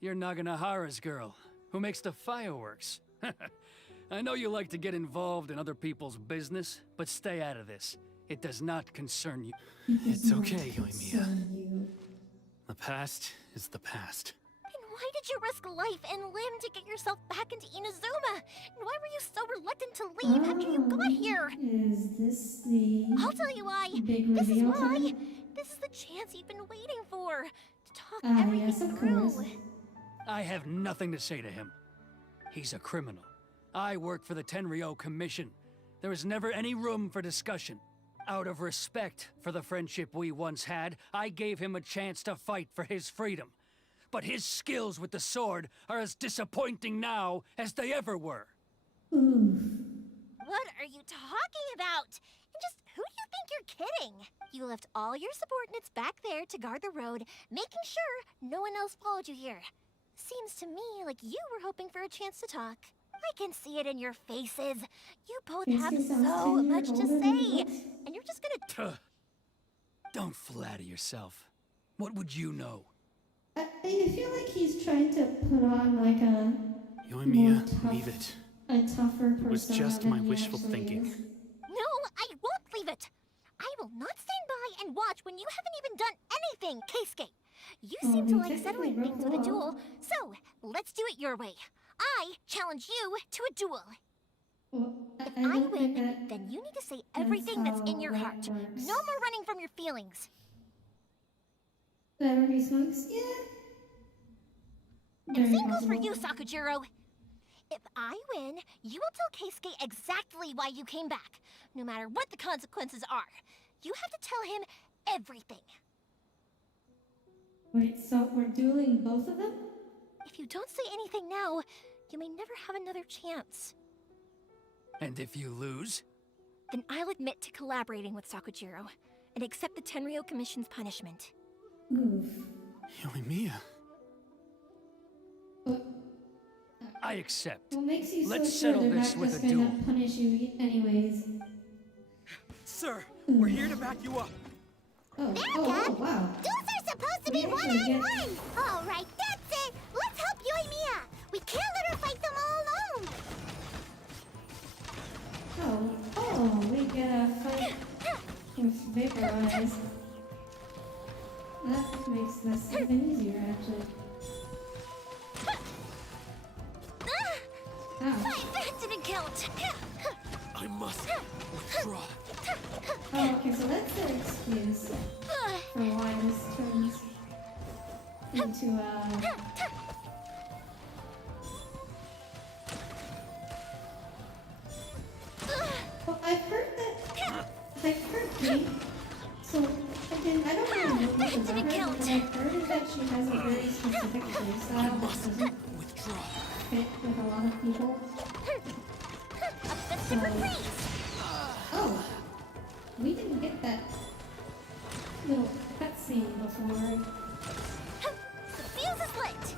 You're Naganahara's girl, who makes the fireworks. I know you like to get involved in other people's business, but stay out of this. It does not concern you. It's okay, Yoimiya. You. The past is the past. Then why did you risk life and limb to get yourself back into Inazuma? And why were you so reluctant to leave after you got here? Is this the I'll tell you why. big This is reveal why. time? This is the chance you've been waiting for. To talk Ah, everything yes, of through. course. I have nothing to say to him. He's a criminal. I work for the Tenryo Commission. There is never any room for discussion. Out of respect for the friendship we once had, I gave him a chance to fight for his freedom. But his skills with the sword are as disappointing now as they ever were. What are you talking about? And just who do you think you're kidding? You left all your subordinates back there to guard the road, making sure no one else followed you here. Seems to me like you were hoping for a chance to talk. I can see it in your faces. You both have so much to say, and you're just gonna... Don't flatter yourself. What would you know? I feel like he's trying to put on like a Yoimiya, leave it. a tougher persona. It was just than my he wishful actually thinking. is. No, I won't leave it. I will not stand by and watch when you haven't even done anything, Keisuke. You seem to like settling things with a duel, so let's do it your way. I challenge you to a duel. Well, If I I don't think win, that then you need to say everything that's in your how heart. that works. No more running from your feelings. Whatever he smokes, yeah. And the Very same goes for possible. you, Sakujiro. If I win, you will tell Keisuke exactly why you came back, no matter what the consequences are. You have to tell him everything. Wait, so we're dueling both of them? If you don't say anything now, you may never have another chance. And if you lose? Then I'll admit to collaborating with Sakujiro and accept the Tenryo Commission's punishment. Oof. Yoimiya. I accept. What makes you Let's so sure settle they're this not with just a gonna duel. punish you anyways? Sir, we're here to back you up. Oh, wow. Duels are supposed to be We actually get- one-on-one! All right, that's it! Let's help Yoimiya! We can't let her fight them all alone! Oh, we get a fight with Vaporize. That makes this even easier, actually. Ow. That didn't count. I must withdraw. Oh, okay, so that's the excuse for why this turns into Well, I've heard Kate. So, again, I don't really know much about her, but what I've heard is that she has a very specific playstyle that doesn't fit with a lot of people. Oh, we didn't get that little cutscene before. The fuse is lit.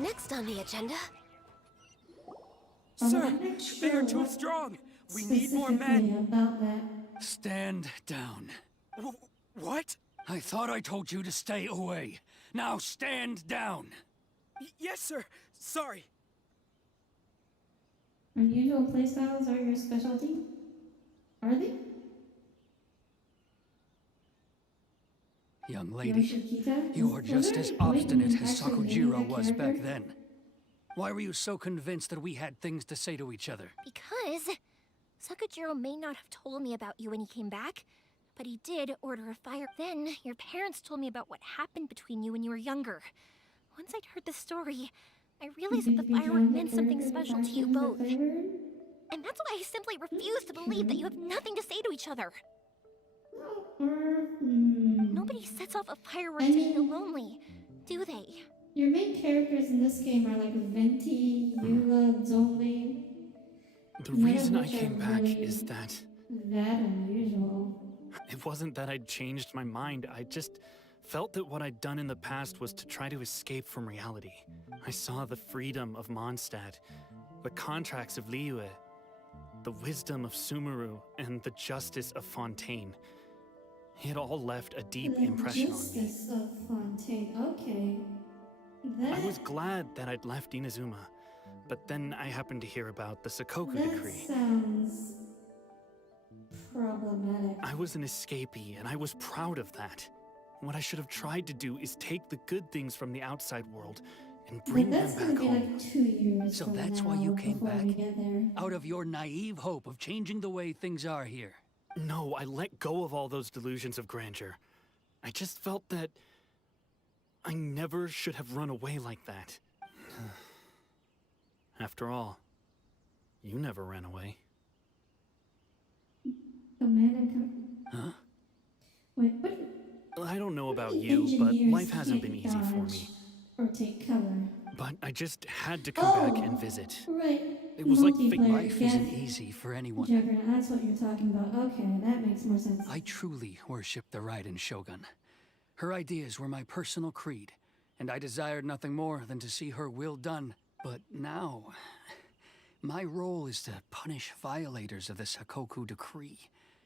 Next on the agenda. Sir, they are too strong. We need more men. About that. Stand down. What? I thought I told you to stay away. Now stand down. Yes, sir. Sorry. Unusual playstyles are your specialty? Are they? Young lady, Yoshikita? you are Was just there as any point in obstinate as actually meeting Sakujiro that was back character? then. Why were you so convinced that we had things to say to each other? Because Sakujiro may not have told me about you when he came back, but he did order a fire. Then your parents told me about what happened between you when you were younger. Once I'd heard the story, I realized that the firework meant something special to you both. And that's why I simply refuse to believe that you have nothing to say to each other. Nobody sets off a firework to feel lonely, do they? Your main characters in this game are like Venti, Eula, Zoli. The None of reason I which are came back really is that that unusual. it wasn't that I'd changed my mind. I just felt that what I'd done in the past was to try to escape from reality. I saw the freedom of Mondstadt, the contracts of Liyue, the wisdom of Sumeru, and the justice of Fontaine. It all left a deep The impression on me. justice of Fontaine. Okay. I was glad that I'd left Inazuma, but then I happened to hear about the Sakoku That decree. sounds problematic. I was an escapee, and I was proud of that. What I should have tried to do is take the good things from the outside world and bring But that's them gonna back be home. like 2 years So from that's now why you came before back? we get there. Out of your naive hope of changing the way things are here. No, I let go of all those delusions of grandeur. I just felt that I never should have run away like that. After all, you never ran away. The man Huh? Wait, what? I don't know about The you, but engineers life hasn't can't been easy for dodge me. Or take cover. But I just had to come back and visit. Right. It was like Multiplayer Life guess- isn't easy for anyone. Juggernaut, that's what you're talking about. Okay, that makes more sense. I truly worshipped the Raiden Shogun. Her ideas were my personal creed, and I desired nothing more than to see her will done. But now, my role is to punish violators of the Sakoku decree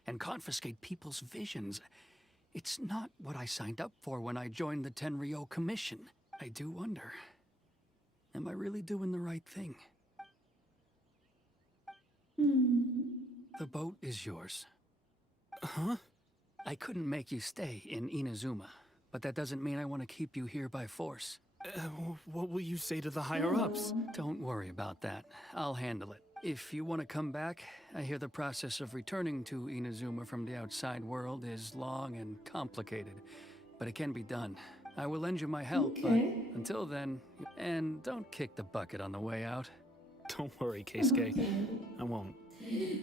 and confiscate people's visions. It's not what I signed up for when I joined the Tenryo Commission. I do wonder, am I really doing the right thing? The boat is yours. Huh? I couldn't make you stay in Inazuma, but that doesn't mean I want to keep you here by force. What will you say to the higher-ups? Don't worry about that. I'll handle it. If you want to come back, I hear the process of returning to Inazuma from the outside world is long and complicated, but it can be done. I will lend you my help, but until then, and don't kick the bucket on the way out. Don't worry, Keisuke. I won't.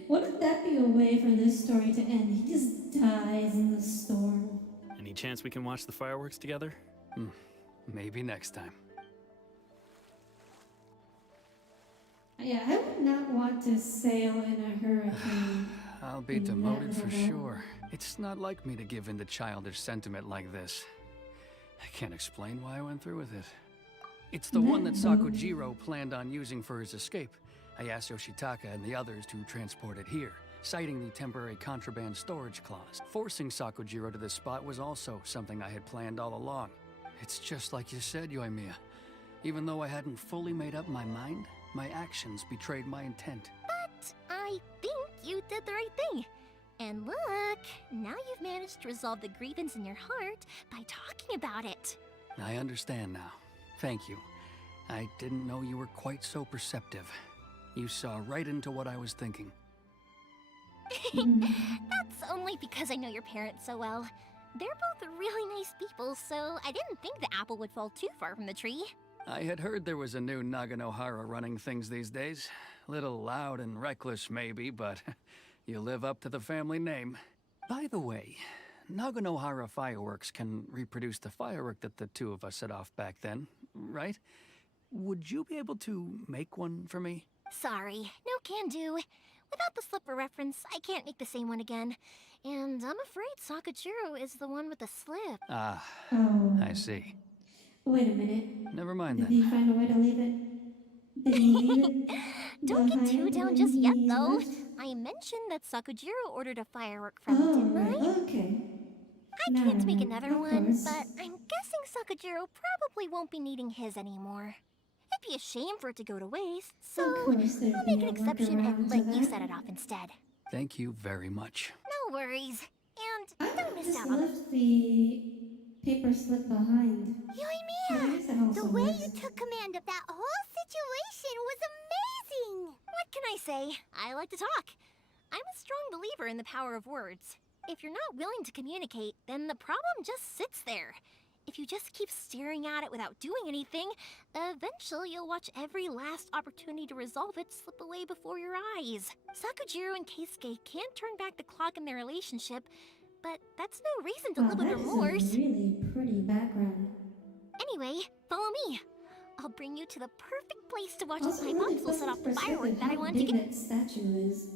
Wouldn't that be a way for this story to end? He just dies in the storm. Any chance we can watch the fireworks together? Maybe next time. Yeah, I would not want to sail in a hurricane. I'll be demoted for sure. It's not like me to give in to childish sentiment like this. I can't explain why I went through with it. It's the one that Sakujiro planned on using for his escape. I asked Yoshitaka and the others to transport it here, citing the temporary contraband storage clause. Forcing Sakujiro to this spot was also something I had planned all along. It's just like you said, Yoimiya. Even though I hadn't fully made up my mind, my actions betrayed my intent. But I think you did the right thing. And look, now you've managed to resolve the grievance in your heart by talking about it. I understand now. Thank you. I didn't know you were quite so perceptive. You saw right into what I was thinking. That's only because I know your parents so well. They're both really nice people, so I didn't think the apple would fall too far from the tree. I had heard there was a new Naganohara running things these days. Little loud and reckless, maybe, but you live up to the family name. By the way, Naganohara fireworks can reproduce the firework that the two of us set off back then, right? Would you be able to make one for me? Sorry, no can do. Without the slipper reference, I can't make the same one again. And I'm afraid Sakujiro is the one with the slip. Ah, I see. Wait a minute. Never mind Did then. he find a way to leave it? Did he leave it? Don't get too behind down when just yet, he though. left? I mentioned that Sakujiro ordered a firework from me, didn't I? Okay. I can't make another of one, course. but I'm guessing Sakujiro probably won't be needing his anymore. It'd be a shame for it to go to waste, so Of course there'd I'll be make a an exception workaround and to let you that. set it off instead. Thank you very much. No worries. And I don't miss just out on... left the paper slip behind. Yoimiya, I guess that also the way works. you took command of that whole situation was amazing! What can I say? I like to talk. I'm a strong believer in the power of words. If you're not willing to communicate, then the problem just sits there. If you just keep staring at it without doing anything, eventually you'll watch every last opportunity to resolve it slip away before your eyes. Sakujiro and Keisuke can't turn back the clock in their relationship, but that's no reason to Wow, live with that is remorse. a really pretty background. Anyway, follow me. I'll bring you to the perfect place to watch Also, the really Playbox will set off the perspective firework that I how want to big get. that statue is.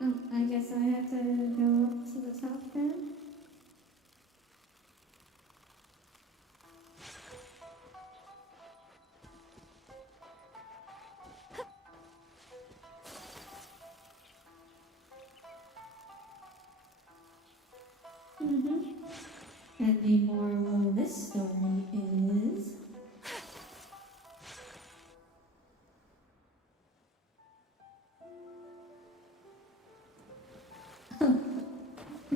Oh, I guess I have to go up to the top then. And the moral of this story is...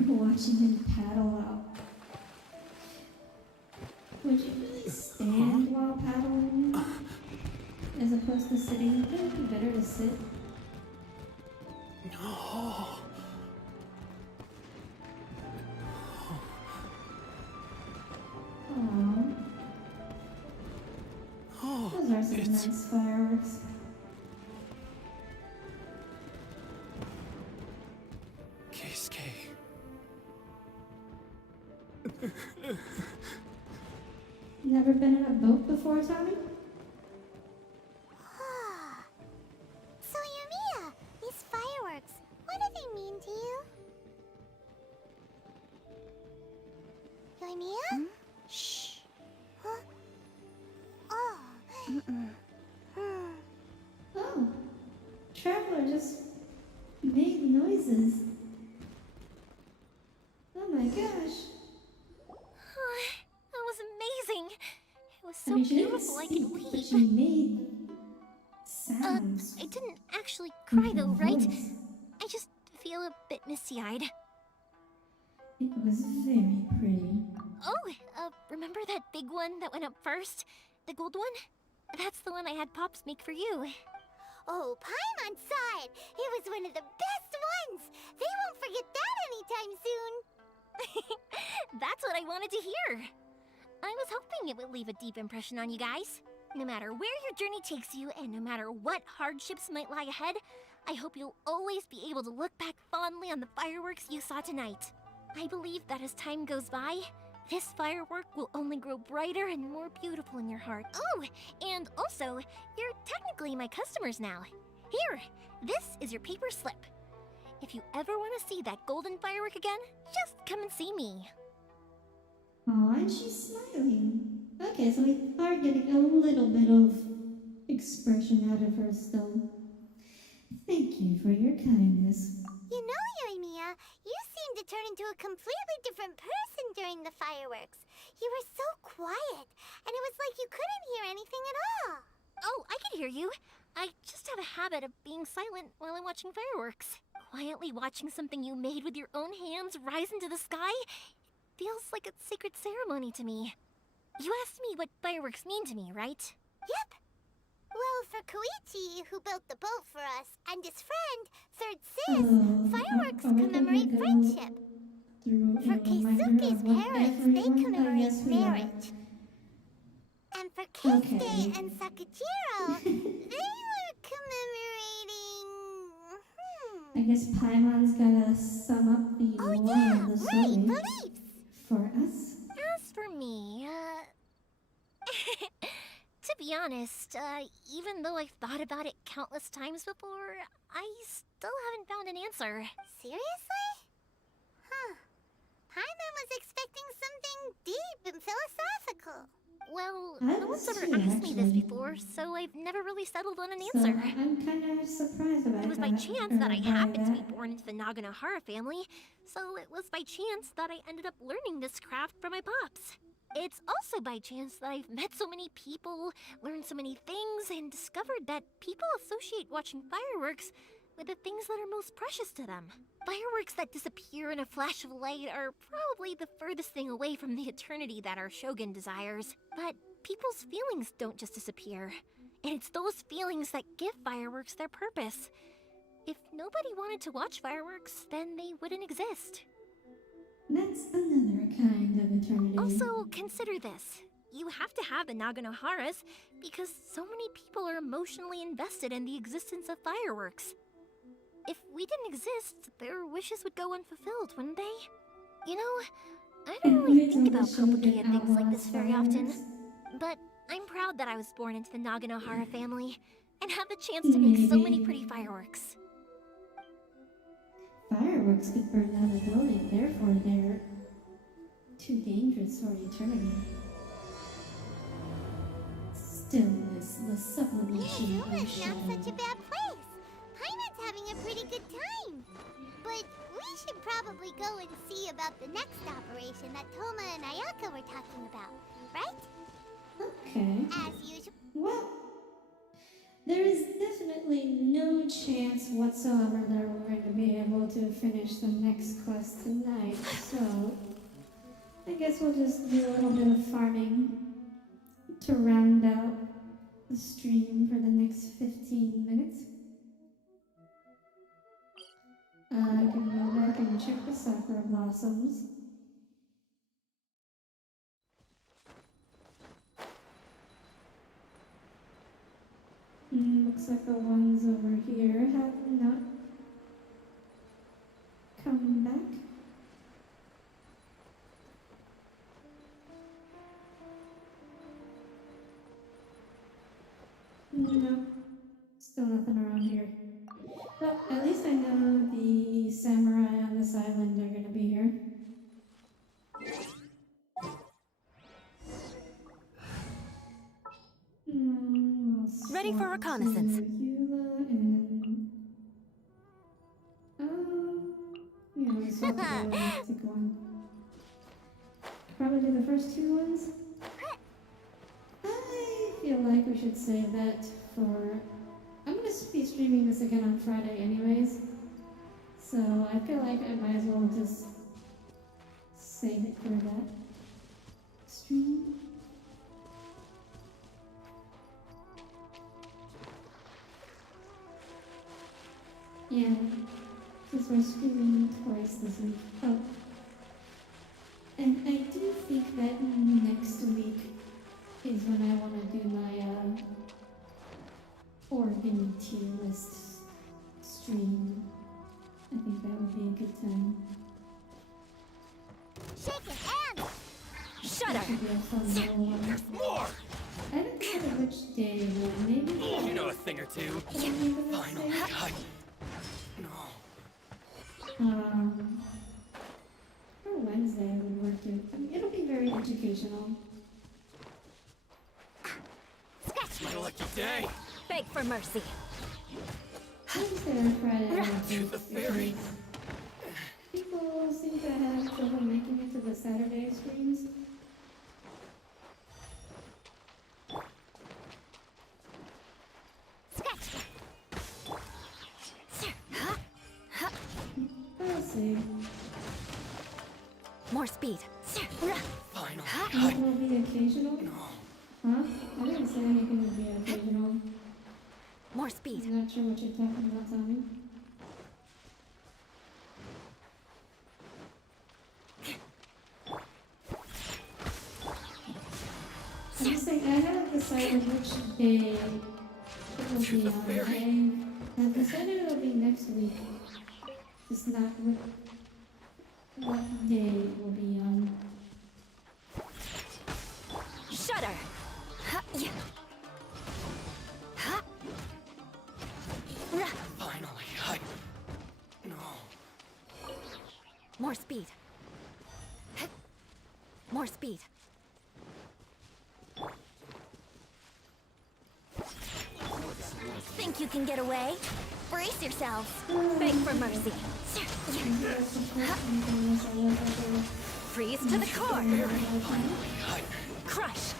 watching him paddle out. Would you really stand while paddling? as opposed to sitting. Wouldn't it be better to sit? No. Aww. Oh, Those are some it's nice fireworks. Keisuke. Never been in a boat before, Tommy? So, Yumiya, these fireworks, what do they mean to you? Yumiya? Shh. Huh? Oh. Oh, Traveler just made noises. Oh my gosh. That was amazing. It was I so mean, she didn't beautiful I speak, could weep. but she made sounds. I didn't actually with cry her though, right? voice. I just feel a bit misty-eyed. It was very pretty. Oh, remember that big one that went up first? The gold one? That's the one I had Pops make for you. Oh, Paimon saw it! It was one of the best ones! They won't forget that anytime soon! That's what I wanted to hear. I was hoping it would leave a deep impression on you guys. No matter where your journey takes you, and no matter what hardships might lie ahead, I hope you'll always be able to look back fondly on the fireworks you saw tonight. I believe that as time goes by, this firework will only grow brighter and more beautiful in your heart. Oh, and also, you're technically my customers now. Here, this is your paper slip. If you ever want to see that golden firework again, just come and see me. Oh, and she's smiling. Okay, so we are getting a little bit of expression out of her still. Thank you for your kindness. You know, Yumiya, you seemed to turn into a completely different person during the fireworks. You were so quiet, and it was like you couldn't hear anything at all. Oh, I can hear you. I just have a habit of being silent while I'm watching fireworks. Quietly watching something you made with your own hands rise into the sky feels like a sacred ceremony to me. You asked me what fireworks mean to me, right? Yep. Well, for Koichi, who built the boat for us, and his friend, Third Sis, fireworks commemorate friendship. For Keisuke's parents, they commemorate marriage. And for Keisuke and Sakujiro, they were commemorating... I guess Paimon's gotta sum up the moral of the story beliefs! for us. As for me, to be honest, even though I've thought about it countless times before, I still haven't found an answer. Seriously? Huh. Paimon was expecting something deep and philosophical. Well, I no one's was ever too, asked me this actually. before, so I've never really settled on an So answer. I'm kind of surprised about It was by that, chance that I by happened to be that. born into the Naganohara family, so it was by chance that I ended up learning this craft from my pops. It's also by chance that I've met so many people, learned so many things, and discovered that people associate watching fireworks with the things that are most precious to them. Fireworks that disappear in a flash of light are probably the furthest thing away from the eternity that our shogun desires. But people's feelings don't just disappear. And it's those feelings that give fireworks their purpose. If nobody wanted to watch fireworks, then they wouldn't exist. That's another kind of eternity. Also, consider this. You have to have the Naganoharas because so many people are emotionally invested in the existence of fireworks. If we didn't exist, their wishes would go unfulfilled, wouldn't they? You know, I don't really think about complicated things like this very often. But I'm proud that I was born into the Naganohara family and have the chance to make so many pretty fireworks. Fireworks could burn down the building, therefore they're too dangerous for eternity. Stillness, the sublimation of Inazuma's shadow. not such a bad place. Paimon's having a pretty good time. But we should probably go and see about the next operation that Toma and Ayaka were talking about, right? Okay. As usual. Well, there is definitely no chance whatsoever that we're going to be able to finish the next quest tonight, so I guess we'll just do a little bit of farming to round out the stream for the next 15 minutes. I can go back and check the sakura blossoms. Looks like the ones over here have not come back. No, still nothing around here. Well, at least I know the samurai on this island are gonna be here. Ready for reconnaissance. Eula and yeah, we'll swap the tick one. Probably do the first two ones. I feel like we should save that for. I'm gonna be streaming this again on Friday, anyways. So I feel like I might as well just save it for that stream. Yeah, since we're streaming twice this week. Oh. And I do think that next week is when I want to do my organ tier list stream. I think that would be a good time. Shake it and shut That should be a fun little one. There's more! I haven't decided which day, but maybe. You know a thing or two. Finally, for Wednesday would work too. I mean, it'll be very educational. It's my lucky day. beg for mercy. Wednesday or Friday. To the ferry. People seem to have trouble making it to the Saturday streams. We'll see. More speed. What will be occasional? Huh? I didn't say anything would be occasional. More speed. I'm not sure what you're talking about, Tommy. I'm just saying, I haven't decided which day it will be on. I've decided it'll be next week. Just not what day it will be on. Shudder. Finally, No. More speed. More speed. Think you can get away? Brace yourselves. Beg for mercy. Freeze to the core. Crush.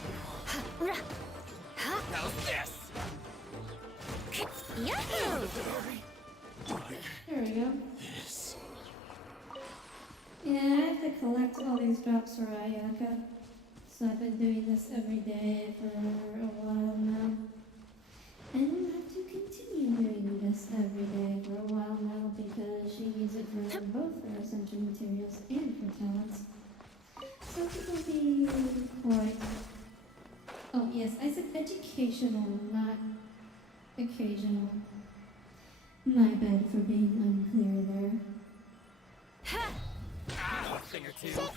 How's this? Yahoo! There we go. Yeah, I have to collect all these drops for Ayaka. So I've been doing this every day for a while now. And we'll have to continue doing this every day for a while now because she needs it for both her essential materials and for talents. So it will be quite... Oh yes, I said educational, not occasional. My bad for being unclear there. A thing or two. Shake it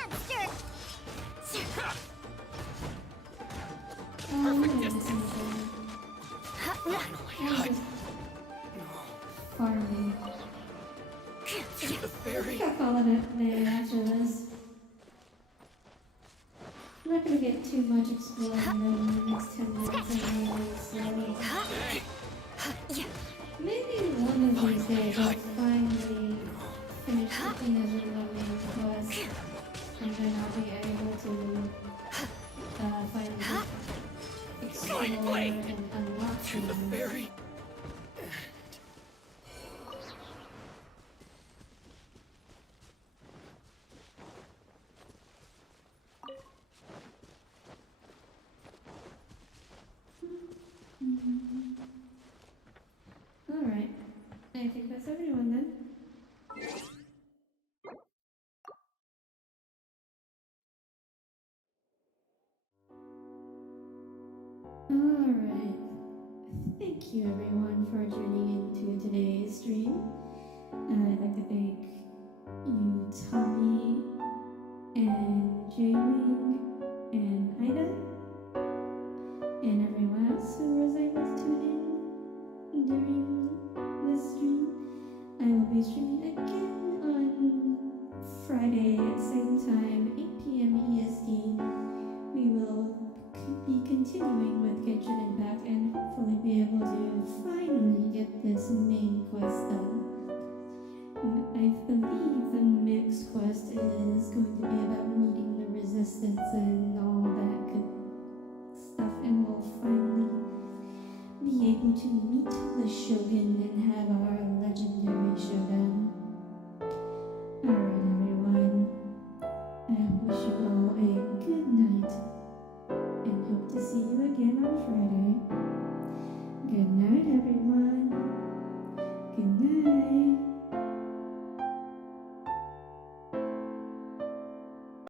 and stir. Perfect distance. I'm just farming. To the I ferry. think I'll call it a day after this. I'm not gonna get too much exploring in the next 10 minutes anyway, so... Maybe one of these days I'll finally finish the Inazuma main quest, and then I'll be able to finally explore and unlock To the things. ferry. Alright. Thank you everyone for tuning into today's stream. I'd like to thank you, Tommy, and J-Wing, and Ida, and everyone else who was able to tune in during this stream. I will be streaming again on Friday at the same time, 8 p.m. EST. We will be continuing with Genshin Impact and hopefully be able to finally get this main quest done. I believe the next quest is going to be about meeting the resistance and all that good stuff, and we'll finally be able to meet the Shogun and have our legendary showdown. Alright everyone, I wish you all a good night and hope to see you again on Friday. Good night.